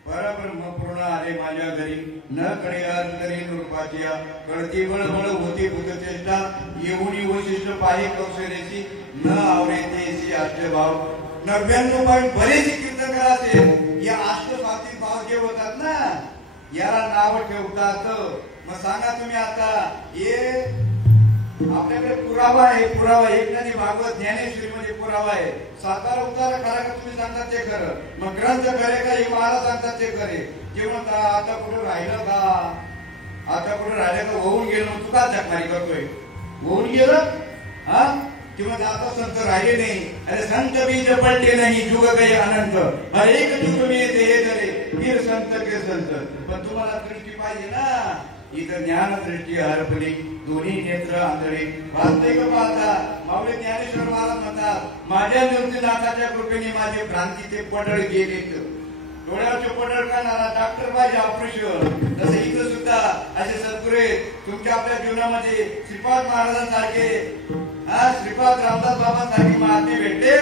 परब्रह्म पूर्ण आले माझ्या घरी, न कडे करी नृपाचिया, कळती बळबळ होती भूतचेष्टा, येऊनी वैशिष्ट पाही कौशल्याची, न आवरे तेसी अष्टभाव. 99 बरेच कीर्तनकार असेल, या अष्टसात्विक भाव जे होतात ना, याला नाव ठेवतात. मग सांगा तुम्ही आता, हे आपल्याकडे पुरावा आहे. पुरावा एकनाथी भागवत ज्ञानेश्वरी मध्ये पुरावा आहे. सातारा उतारा खरा का तुम्ही सांगतात ते खरं, मग ग्रंथ खरे का हे महाराज सांगतात ते खरे. ते म्हणता आता कुठं राहिलं का, आता कुठं राहिलं का, होऊन गेलं. तू का जगमारी करतोय, होऊन गेलं. हा, किंवा आता संत राहिले नाही. अरे संत बीज पलटे नाही, जुग काही अनंत, अरे एक जुग मी येते हे करे, फिर संत के संत. पण तुम्हाला दृष्टी पाहिजे ना, इथं ज्ञान दृष्टी हरपली, दोन्ही नेत्र आंधळे. वास्तविक पाहता मावळे ज्ञानेश्वर महाराज म्हणतात, माझ्या निवृत्तीनाथाच्या कृपेने माझे भ्रांतीचे पडळ गेले. डोळ्याचे पडळ करणारा डॉक्टर पाहिजे ऑपरेशन. तसं इथं सुद्धा असे सद्गुरू तुमच्या आपल्या जीवनामध्ये श्रीपाद महाराजांसारखे, श्रीपाद रामदास बाबांसारखे महात्मे भेटले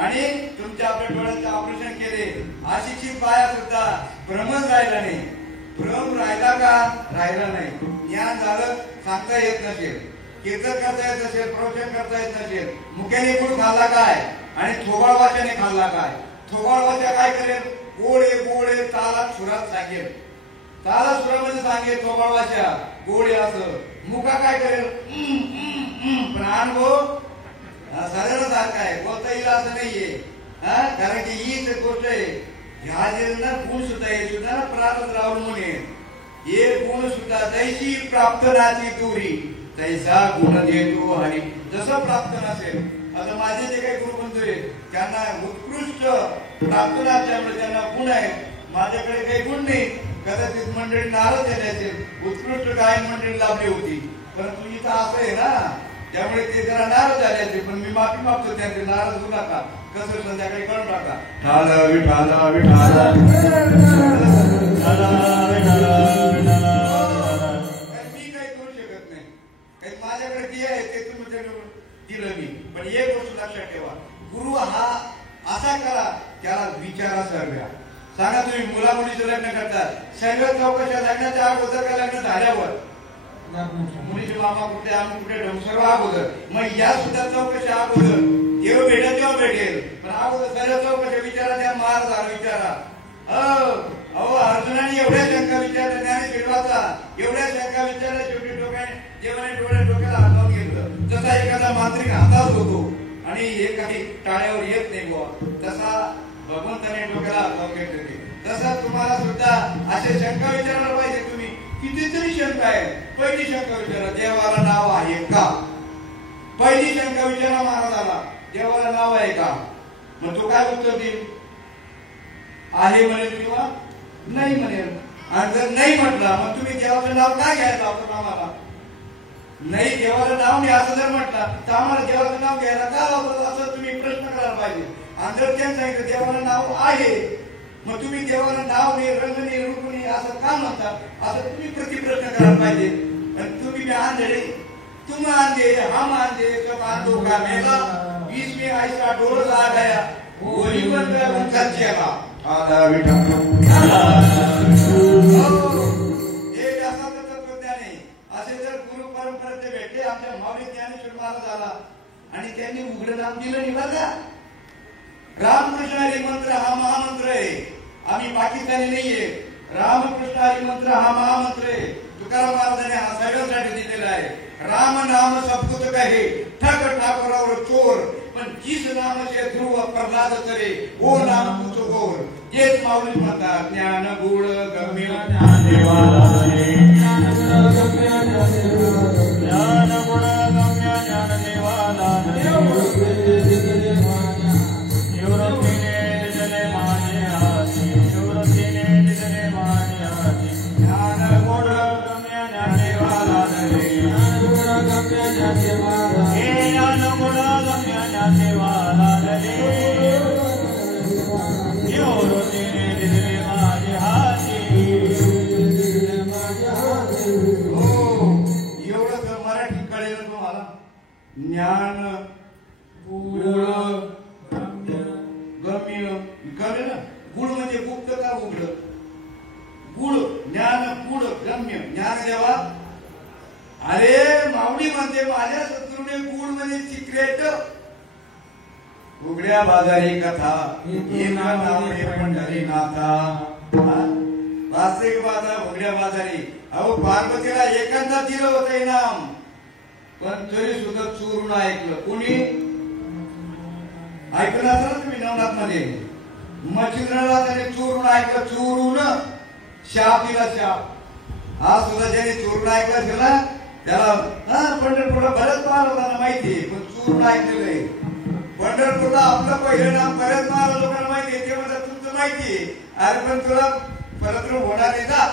आणि तुमच्या आपल्या डोळ्याचं ऑपरेशन केले. अशीची बाया सुद्धा भ्रमच राहिला नाही. भ्रम राहिला का, राहिला नाही. ज्ञान झालं, सांगता येत नसेल, कीर्तन करता येत नसेल, प्रवचन करता येत नसेल, मुख्याने गुण खाल्ला काय आणि थोबाळ वाच्याने खाल्ला काय. थोबाळ वाचा काय करेल, गोडे गोडे तालात सुरात सांगेल. ताला सुरामध्ये सांगे चोबाळवाच्या गोडे असं मुका काय करेल पण अनुभव साधारण सारखा आहे बोलता येईल असं नाहीये कारण की हीच गोष्ट आहे ह्या जे ना गुण सुद्धा हे सुद्धा ना प्रारब्ध अवलंबून आहे हे गुण सुद्धा जैसी प्राप्तनाची दूरी तैसा गुण देतो हरी जसं प्राप्त नसेल आता माझे जे काही गुरु बंधू आहेत त्यांना उत्कृष्ट प्रार्थना त्यामुळे त्यांना गुण आहेत माझ्याकडे काही गुण नाही कदाचित मंडळी नाराज झाले असेल उत्कृष्ट गायन मंडळी लाभली होती परंतु इथं असं आहे ना त्यामुळे ते जरा नाराज झाले असेल पण मी माफी मागतो त्यांचे नाराज होऊ नका कसं संध्याकाळी करून टाका ठाला विठाला विठाला मी काही करू शकत नाही माझ्याकडे जे आहे ते तुम्ही दिलं मी पण एक गोष्ट लक्षात ठेवा गुरु हा असा करा त्याला विचारा सर्व्या सांगा तुम्ही मुला मुलीचं लग्न करतात सर्व चौकशा लग्नाच्या अगोदर का लग्न झाल्यावर मुलीचे मामा कुठे आम्ही कुठे सर्व अगोदर मग या सुद्धा चौकशा अगोदर देव भेटेल तेव्हा भेटेल पण अगोदर सर्व चौकशा विचारा त्या महाराज विचारा अहो अर्जुनाने एवढ्या शंका विचारल्या ज्ञानेश्वराचा एवढ्या शंका विचारल्या शेवटी डोक्याने देवाने डोक्याला हात लावून घेतलं जसा एखादा मांत्रिक हातात होतो आणि एक काही टाळ्यावर येत नाही बुवा तसा भगवंताने डोक्याला हात लावून घेतले तसा तुम्हाला सुद्धा असे शंका विचारायला पाहिजे तुम्ही कितीतरी शंका आहे पहिली शंका विचारा देवाला नाव आहे का पहिली शंका विचारा महाराजाला देवाला नाव आहे का मग तो काय उत्तर देईल आहे म्हणेल किंवा नाही म्हणेल आणि जर नाही म्हटला मग तुम्ही देवाचं नाव काय घ्यायला लावतो आम्हाला नाही देवाला नाव नाही असं जर म्हटलं तर आम्हाला देवाचं नाव घ्यायला का लावतो असं तुम्ही प्रश्न करायला पाहिजे आणि जर त्यांनी सांगितलं देवाला नाव आहे मग तुम्ही देवाला नाव नाही रंग नाही रूप नाही असं का म्हणता असं तुम्ही प्रतिप्रश्न करायला पाहिजे आणि तुम्ही आंधळे तुम आंधे हम आंधे सब आंधो का मेला बीच में ऐसा डोर आ गया वही बन गया उनका चेहरा आधा विठाला एक असा तत्वज्ञान आहे असे जर गुरु परंपरेचे भेटले आमच्या माऊली ज्ञानेश्वर महाराजाला आणि त्यांनी उघड नाम दिलं नाही बघा रामकृष्ण हरी मंत्र हा महामंत्र आहे आम्ही पाकिस्तानी नाहीये रामकृष्ण हरी मंत्र हा महामंत्र आहे तुकाराम महाराजांनी हा सगळ्यांसाठी दिलेला आहे राम नाम सबकुत कहे ठग ठाकुरावर चोर पण जिस नाम से ध्रुव प्रसाद करे वो नाम कुछ गोर हेच माऊली म्हणतात ज्ञान गुण गम्य ज्ञानेवाला ज्ञान गुण गम्य ज्ञानेवाला ज्ञान गुण गम्य कळलं ना गुण म्हणजे गुप्त का उघड गुण ज्ञान गुण गम्य ज्ञान देवा अरे माऊली म्हणते माझ्या शत्रूने गुण म्हणजे सिक्रेट उघड्या बाजारी कथा एका नामे पंढरी नाथा वास्तविक बाजार उघड्या बाजारी अहो पार्वतीला एकांता दिलं होतं इनाम पण तरी सुद्धा चोरून ऐकलं कोणी ऐकलं असेल ना तुम्ही नवनाथ मध्ये मच्छिंद्राला त्याने चोरून ऐकलं चोरून शाप दिला शाप हा सुद्धा ज्याने चोरून ऐकलं असेल ना त्याला पंढरपूरला बरेच महाराजांना माहिती पण चोरून ऐकलेलं आहे पंढरपूरला आपलं पहिलं नाम बऱ्याच महाराज लोकांना माहिती आहे ते म्हणतात तुमचं माहिती आहे अरे पण तुला परत होणार नाही ना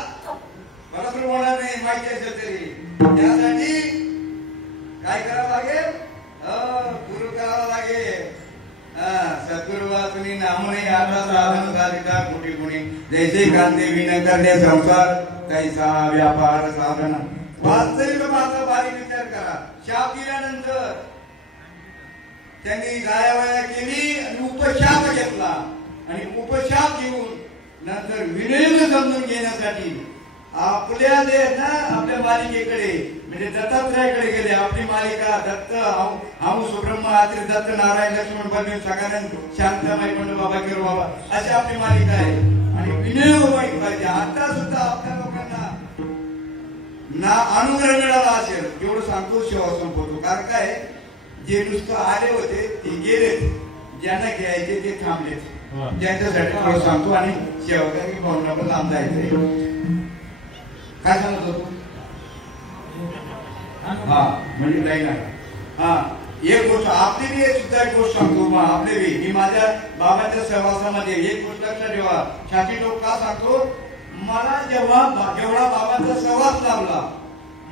परत होणार नाही माहिती असेल तरी त्यासाठी काय करावं लागेल गुरु करावं लागेल सद्गुरु वाचनी नाम नाही आता साधन साधिका कुठे कुणी जैसे कांदे विन करणे संसार तैसा व्यापार साधन वास्तविक माझा बारीक विचार करा शाप दिल्यानंतर त्यांनी गायावाया केली आणि उपशाप घेतला आणि उपशाप घेऊन नंतर विनय समजून घेण्यासाठी आपल्या ना आपल्या मालिकेकडे म्हणजे दत्तात्रयाकडे गेले आपली मालिका दत्त हाऊ सुब्रह्म आत्री दत्त नारायण लक्ष्मण बलवीर सगळ्यांना शांतमाई पंडू बाबा किरो बाबा अशी आपली मालिका आहे आणि विनय पाहिजे आता सुद्धा आपल्या लोकांना ना अनुग्रह मिळाला असेल एवढं सांगतो सेवा संपवतो. कारण काय जे नुसतं आले होते ते गेलेत, ज्यांना घ्यायचे ते थांबलेत. ज्यांच्यासाठी थोडं सांगतो आणि सेवा भावना पण लांब जायचंय. काय सांगत होतो? हा म्हणजे नाही ना. हा एक गोष्ट आपली बी सुद्धा एक गोष्ट सांगतो. आपले बी मी माझ्या बाबाच्या सहवासामध्ये एक गोष्ट लक्षात ठेवा. छाती टोक का सांगतो? मला जेवढा बाबाचा सहवास लावला,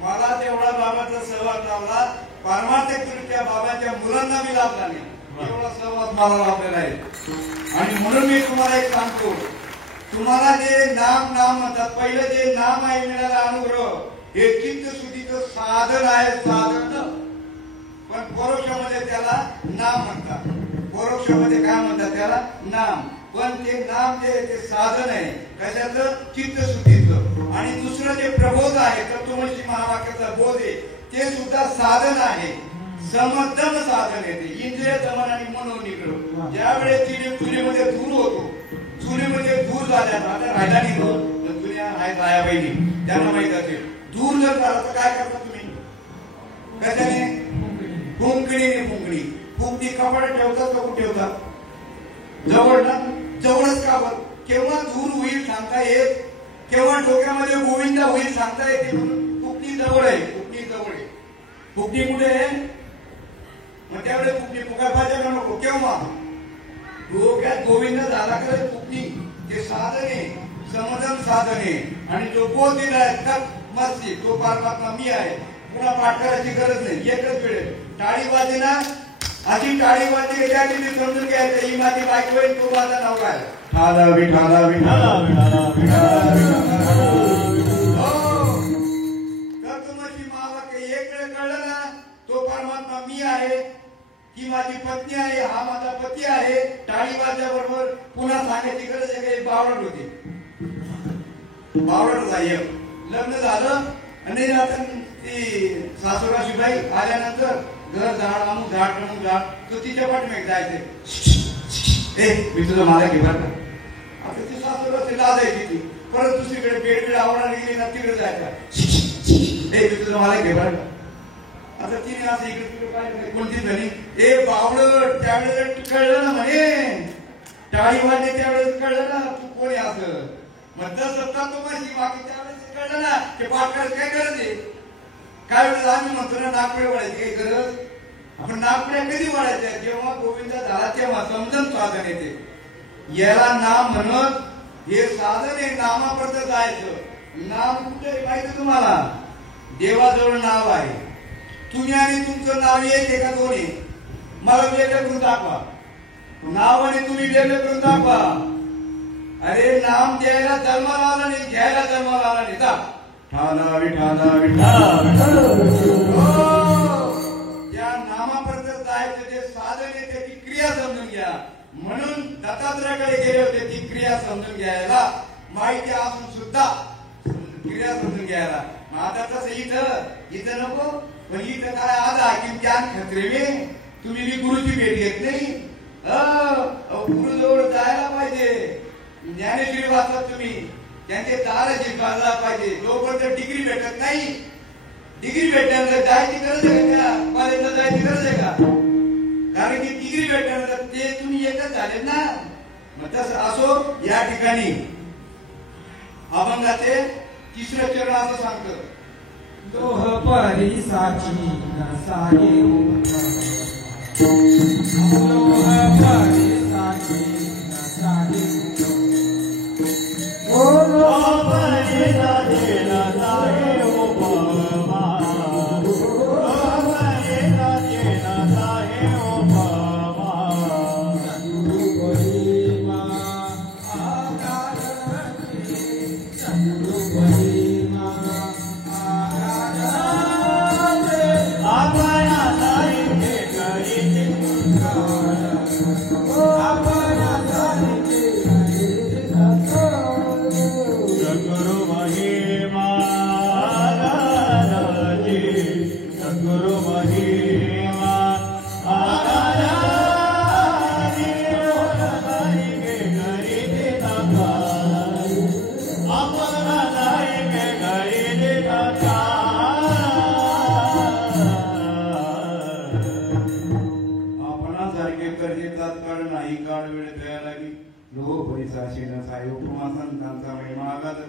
मला जेवढा बाबाचा सहवास लावला, पारमार्थिकदृष्ट्या बाबाच्या मुलांना मी लाभला नाही एवढा सहवास मला लाभलेला आहे. आणि म्हणून मी तुम्हाला एक सांगतो, तुम्हाला जे नाम म्हणतात, पहिलं जे नाम आहे मिळाला अनुग्रह, हे चित्तशुद्धीचं साधन आहे, साधन. पण परोक्षामध्ये त्याला नाम म्हणतात. परोक्षामध्ये काय म्हणतात? त्याला नाम. पण ते नाम जे ते साधन आहे कशाचं? चित्तशुद्धीचं. आणि दुसरं जे प्रबोध आहे, तत्वमसी महावाक्याचा बोध आहे, ते सुद्धा साधन आहे. समदम साधन आहे ते. इंद्रिय दमन आणि मनोनिग्रह. ज्यावेळेस चुलीमध्ये धूर होतो, चुलीमध्ये धूर झाल्या, आता राहिला नाही धूर, जुन्या आहेत आया बहिणी त्यांना माहित असेल. धूर जर झाला तर काय करता तुम्ही? कशाने? फुंकणी. फुंकणी कपाटात ठेवतात का कुठे ठेवतात? जवळ ना. जवळच का? केव्हा धूर होईल सांगता येत, केव्हा डोक्यामध्ये गोविंदा होईल सांगता येते. म्हणून फुंकणी जवळ आहे. फुंकणी कुठे आहे? मग त्यावेळेस फुंकणी फुकायला नको. केव्हा डोक्यात गोविंद झाला का फुंकणी ते साधन आहे, समदम साधन आहे. आणि जो बोध दिलाय मस्ती, तो परमात्मा मी आहे. पुन्हा पाठ करायची गरज नाही. एकच वेळ टाळी वाजेना, आधी टाळी वाजली त्या दिवशी समजून घ्यायचं ही माझी बायको आहे, तो माझा नवरा आहे. ठाला विठाला विठाला विठाला विठाला. तत्वमसी महावाक्य एक वेळ कळलं ना, तो परमात्मा मी आहे, ही माझी पत्नी आहे, हा माझा पती आहे. टाळी वाजल्याबरोबर पुन्हा सांगायची गरज आहे. काही बावळट होती, बावळट झाली. लग्न झालं आणि आता ती सासूराशीबाई आल्यानंतर घर झाड अमुक झाड टमुक झाड, तो तिच्या पाठीमागे जायचे. मी तुझं मला घे बरं का. आता ती सासूराशी लाजायची. ती परत दुसरीकडे पेडकडे आवडायला गेली ना, तिकडे जायचा. मी तुझं मला घे बरं का. आता तिने असं इकडे तिकडे पाहिजे कोणती जणी बावळट. त्यावेळेस कळलं ना म्हणे, टाळी वाजली त्यावेळेस कळलं ना तू कोणी असं. मग सत्ता तो माझी बाकी त्यावेळेस कळलं ना की पाठ करायची काय गरज आहे. काय वेळेस आम्ही म्हणतो ना नागपुड्या वळायची काही गरज. आपण नागपुड्या कधी वळायच्या? जेव्हा गोविंद झाला तेव्हा समजून साधन येते. याला नाम म्हणत, हे साधन आहे. नामापर्यंत जायचं. नाम कुठे माहिती तुम्हाला? देवाजवळ नाव आहे. तुम्ही आणि तुमचं नाव एक एका दोन्ही मला वेगळं करून दाखवा. नाव आणि तुम्ही वेगळं करून दाखवा. अरे नाम द्यायला जन्माला आला नाही, घ्यायला जन्माला आला नाही. जा ठाला विठाला विठाला. या नामापर्यंत जायचं जे साधन आहे त्याची क्रिया समजून घ्या. म्हणून दत्तात्रयाकडे गेले होते ती क्रिया समजून घ्यायला. माहिती असून सुद्धा क्रिया समजून घ्यायला. आता तसं इथं नको. पण इथं काय आला की ज्ञान खत्रे में तुम्ही बी गुरुची भेट घेत नाही. गुरुजवळ जायला पाहिजे. ज्ञानेश्वरी वाचतात तुम्ही, त्यांचे दाराची गाजला पाहिजे. जोपर्यंत डिग्री भेटत नाही, डिग्री भेटल्यानंतर जायची गरज आहे का? कॉलेजला जायची गरज आहे का? कारण की डिग्री भेटल्यानंतर ते तुम्ही एकच झाले ना. मग तसं असो. या ठिकाणी अभंगाचे तिसरं चरण असं सांगतं, दोह परी साची नसाये दोह परी साची नसाये आपण करजे तात्काळ नाही काळ वेळ तया लागी लोह परिसाशी न साय उपमा संतांचा महिमा आगात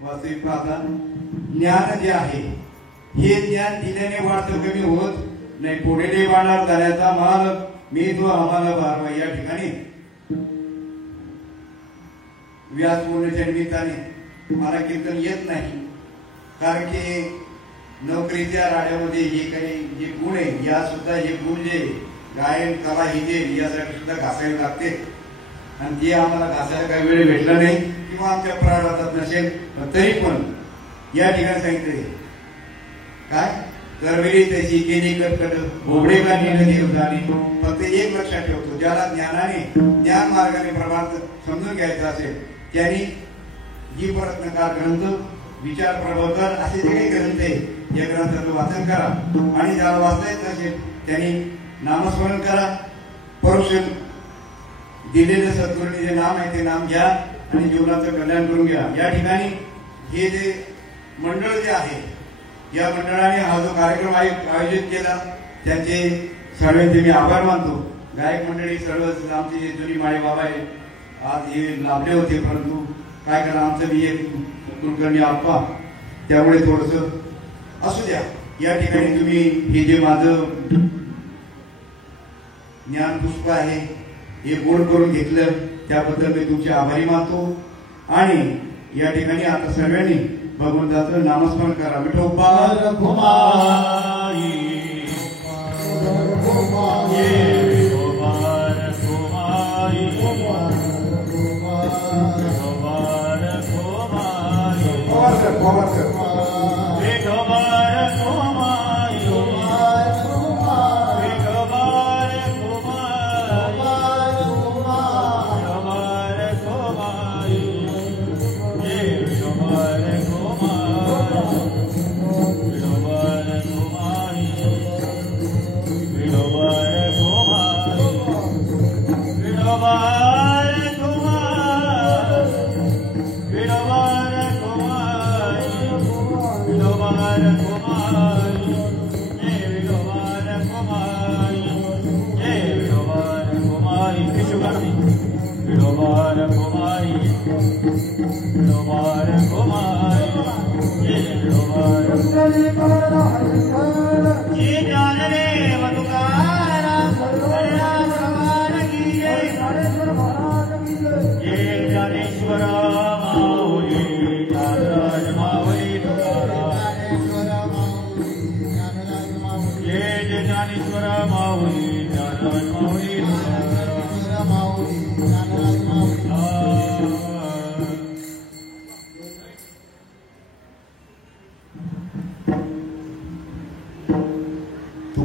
वास्तविक पाहता ज्ञान जे आहे हे ज्ञान दिल्याने वाढतं कमी होत नाही पुढे वाढणार जाण्याचा माल मी तो आम्हाला बारवा या ठिकाणी व्यास बोलण्याच्या निमित्ताने मला कीर्तन येत नाही कारण की नोकरीच्या राड्यामध्ये हे काही जे गुण आहे या सुद्धा हे गुण जे गायन कला ही जे यासाठी सुद्धा घासायला लागते आणि ते आम्हाला घासायला काही वेळ भेटला नाही किंवा आमच्या प्राणात नसेल तरी पण या ठिकाणी सांगितले काय करवेळी त्याची केली कटकट घोबडे का आणि फक्त एक लक्षात ठेवतो ज्याला ज्ञानाने ज्ञान मार्गाने प्रभात समजून घ्यायचा असेल त्यांनी जी प्रयत्नकार ग्रंथ विचार प्रबोधन असे जे काही ग्रंथ आहे या ग्रंथाचं वाचन करा आणि ज्याला वाचता येत नसेल त्यांनी नामस्मरण करा परोक्ष दिलेले सद्गुरूंनी जे नाम आहे ते नाम घ्या आणि जीवनाचं कल्याण करून घ्या या ठिकाणी हे जे मंडळ जे आहे या मंडळाने हा जो कार्यक्रम आयोजित केला त्यांचे सर्वांचे मी आभार मानतो गायक मंडळी सर्व आमचे जे जुनी माळी बाबा आहे आज हे लाभले होते परंतु काय करा आमचं मी एक कुलकर्णी आप्पा त्यामुळे थोडस असू द्या या ठिकाणी तुम्ही हे जे माझं ज्ञान पुष्प आहे हे गोड करून घेतलं त्याबद्दल मी तुमचे आभारी मानतो आणि या ठिकाणी आता सर्वांनी भगवंताचं नामस्मरण करा विठोबा रघुमाई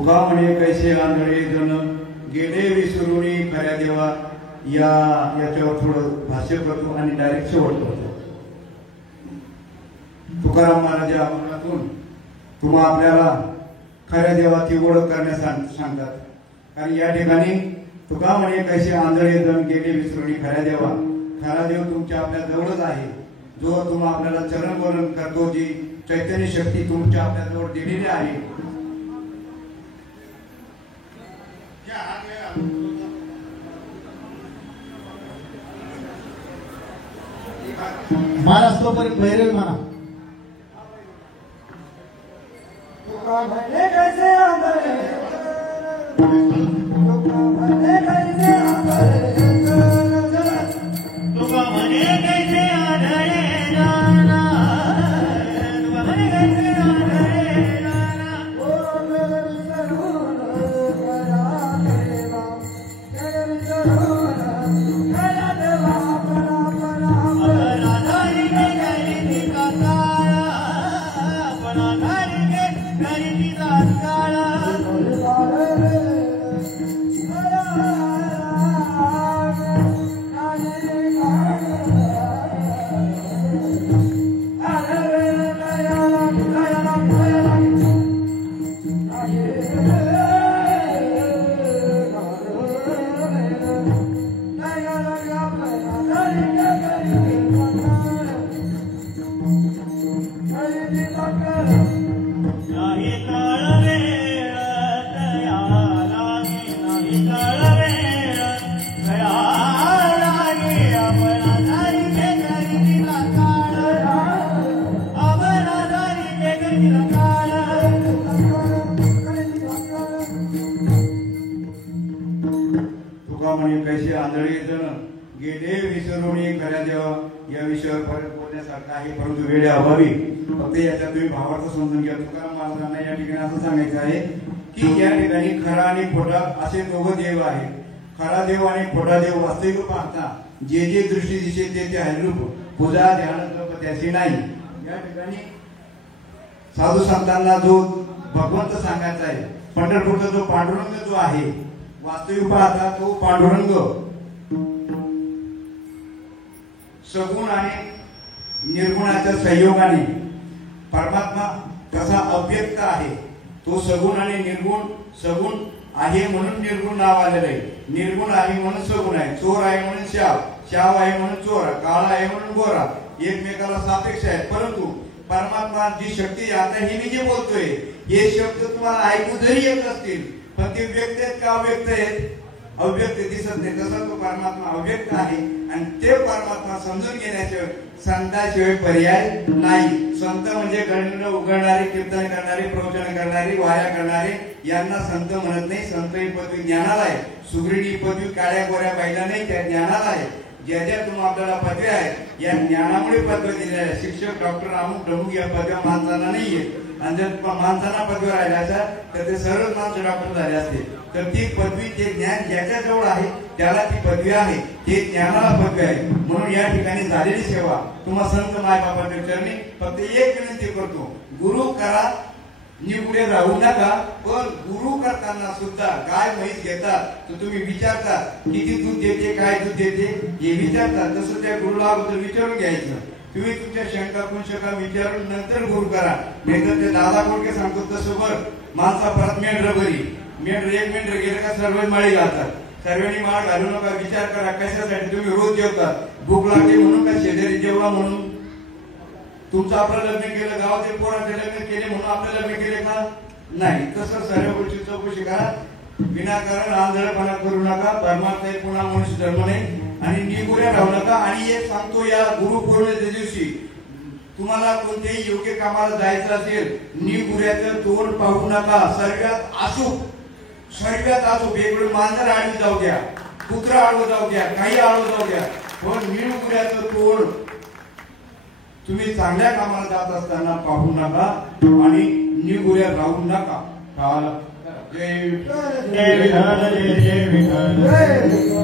तुका म्हणे कैसे आंधळे जण गेले विसरुनी खऱ्या देवा याच्यावर थोडं भाष्य करतो आणि डायरेक्ट शेवट करतो तुकाराम महाराजा अभंगातून तुम्हा आपल्याला खऱ्या देवाची ओळख करण्यास सांगतात कारण या ठिकाणी तुका म्हणे कैसे आंधळे जण गेले विसरुनी खऱ्या देवा खरा देव तुमच्या आपल्या जवळच आहे जो तुम्हा आपल्याला चरण वरण करतो जी चैतन्य शक्ती तुमच्या आपल्या जवळ दिलेली आहे महाराज तोपर्यंत भैरवी म्हणा तुका म्हणे कैसे आंधळे तुका म्हणे कैसे आंधळे तुका म्हणे कैसे आंधळे जाना तुका म्हणे कैसे आंधळे जाना ओ मेरे विसरून करा देवा मेरे विसरून करा देवा परा परा राधाई के गली का तुका म्हणे कैसे आंधळे जण गेले विसरून खऱ्या देवा या विषयावर परत बोलण्यासारखं आहे, परंतु वेळ अभावी फक्त याच्यात तुम्ही भावार्थ समजून घ्या. तुकाराम महाराजांना या ठिकाणी असं सांगायचं आहे की या ठिकाणी खरा आणि खोटा असे दोघं देव आहेत. खरा देव आणि खोटा देव वास्तविक पाहता जे जे दृष्टी दिसेल ते हरिरूप पूजा ध्यान जप त्याची नाही. या ठिकाणी साधू संतांना जो भगवंत सांगायचा आहे, पंढरपूरचा जो पांडुरंग जो आहे वास्तविक पाहता तो पांडुरंग सगुण आणि निर्गुणाच्या संयोगाने परमात्मा कसा अव्यक्त आहे. तो सगुण आणि निर्गुण, सगुण आहे म्हणून निर्गुण नाव आलेलं आहे, निर्गुण आहे म्हणून सगुण आहे, चोर आहे म्हणून शाव, शाव आहे म्हणून चोर, काळा आहे म्हणून गोरा, एकमेकाला सापेक्ष आहे. परंतु परमात्मा जी शक्ती आता ही मी जे बोलतोय हे शब्द तुम्हाला ऐकू जरी येत असतील पण ते व्यक्त आहेत का अव्यक्त आहेत? अव्यक्त दिसत नाही. तसा तो परमात्मा अव्यक्त आहे आणि ते परमात्मा समजून घेण्याशिवाय संताशिवाय पर्याय नाही. संत म्हणजे गणित उघडणारे, कीर्तन करणारे, प्रवचन करणारे, वाया करणारे यांना संत म्हणत नाही. संत ही पदवी ज्ञानाला आहे. सुगृहिणी पदवी काळ्या गोऱ्या बाईला नाही, त्या ज्ञानाला आहे. ज्या ज्या तुम्हाला आपल्याला पदवी आहे या ज्ञानामुळे पदवी दिलेल्या आहे. शिक्षक, डॉक्टर, अमुक ढमुक या पदव्या माणसांना नाहीये. आणि जर माणसांना पदवी राहिल्या असतात तर ते सर्वच माणसं डॉक्टर झाले असते. तर ती पदवी ते ज्ञान ज्याच्या जवळ आहे त्याला ती पदवी आहे, ते ज्ञानाला पदवी आहे. म्हणून या ठिकाणी झालेली सेवा तुम्हा संत मायबापाच्या चरणी फक्त एक विनंती करतो, गुरु करा, निवडे राहू नका. पण गुरु करताना सुद्धा गाय म्हैस घेतात तर तुम्ही विचारता किती दूध देते, काय दूध देते हे विचारतात. तसं त्या गुरुला अगोदर विचारून घ्यायचं. तुम्ही तुमच्या शंका कुंशका विचारून नंतर गुरु करा. नाहीतर ते दादा कोणके सांगतो तसं बर माणसा परत मेंढर बरी, मेंढर एक मेंढर गेलं का सर्वच माळी घालतात. सर्वांनी माळ घालू नका. विचार करा कशासाठी तुम्ही रोज जेवतात, भूक लागते म्हणून का शेजारी जेवला म्हणून? तुमचं आपलं लग्न केलं, गावातील पोरांचे लग्न केले म्हणून आपलं लग्न केले का? नाही. तसं सर्व गोष्टी चौकशी करा. विनाकारण आंधळेपणा करू नका. परमात्मा पुन्हा मनुष्य धर्म नाही आणि निगुऱ्या राहू नका. आणि एक सांगतो, या गुरुपौर्णिमेच्या दिवशी तुम्हाला कोणत्याही योग्य कामाला जायचं असेल निगुऱ्याचं तोंड पाहू नका. सर्वात असू, सर्वात असू, वेगळं मांजर आडवी जाऊ द्या, कुत्रा आडवं जाऊ द्या, काही आडवं जाऊ द्या, पण निगुऱ्याचं तोंड तुम्ही चांगल्या कामाला जात असताना पाहू नका आणि निगुऱ्या राहू नका. जय जय विठ्ठल, जय जय विठ्ठल.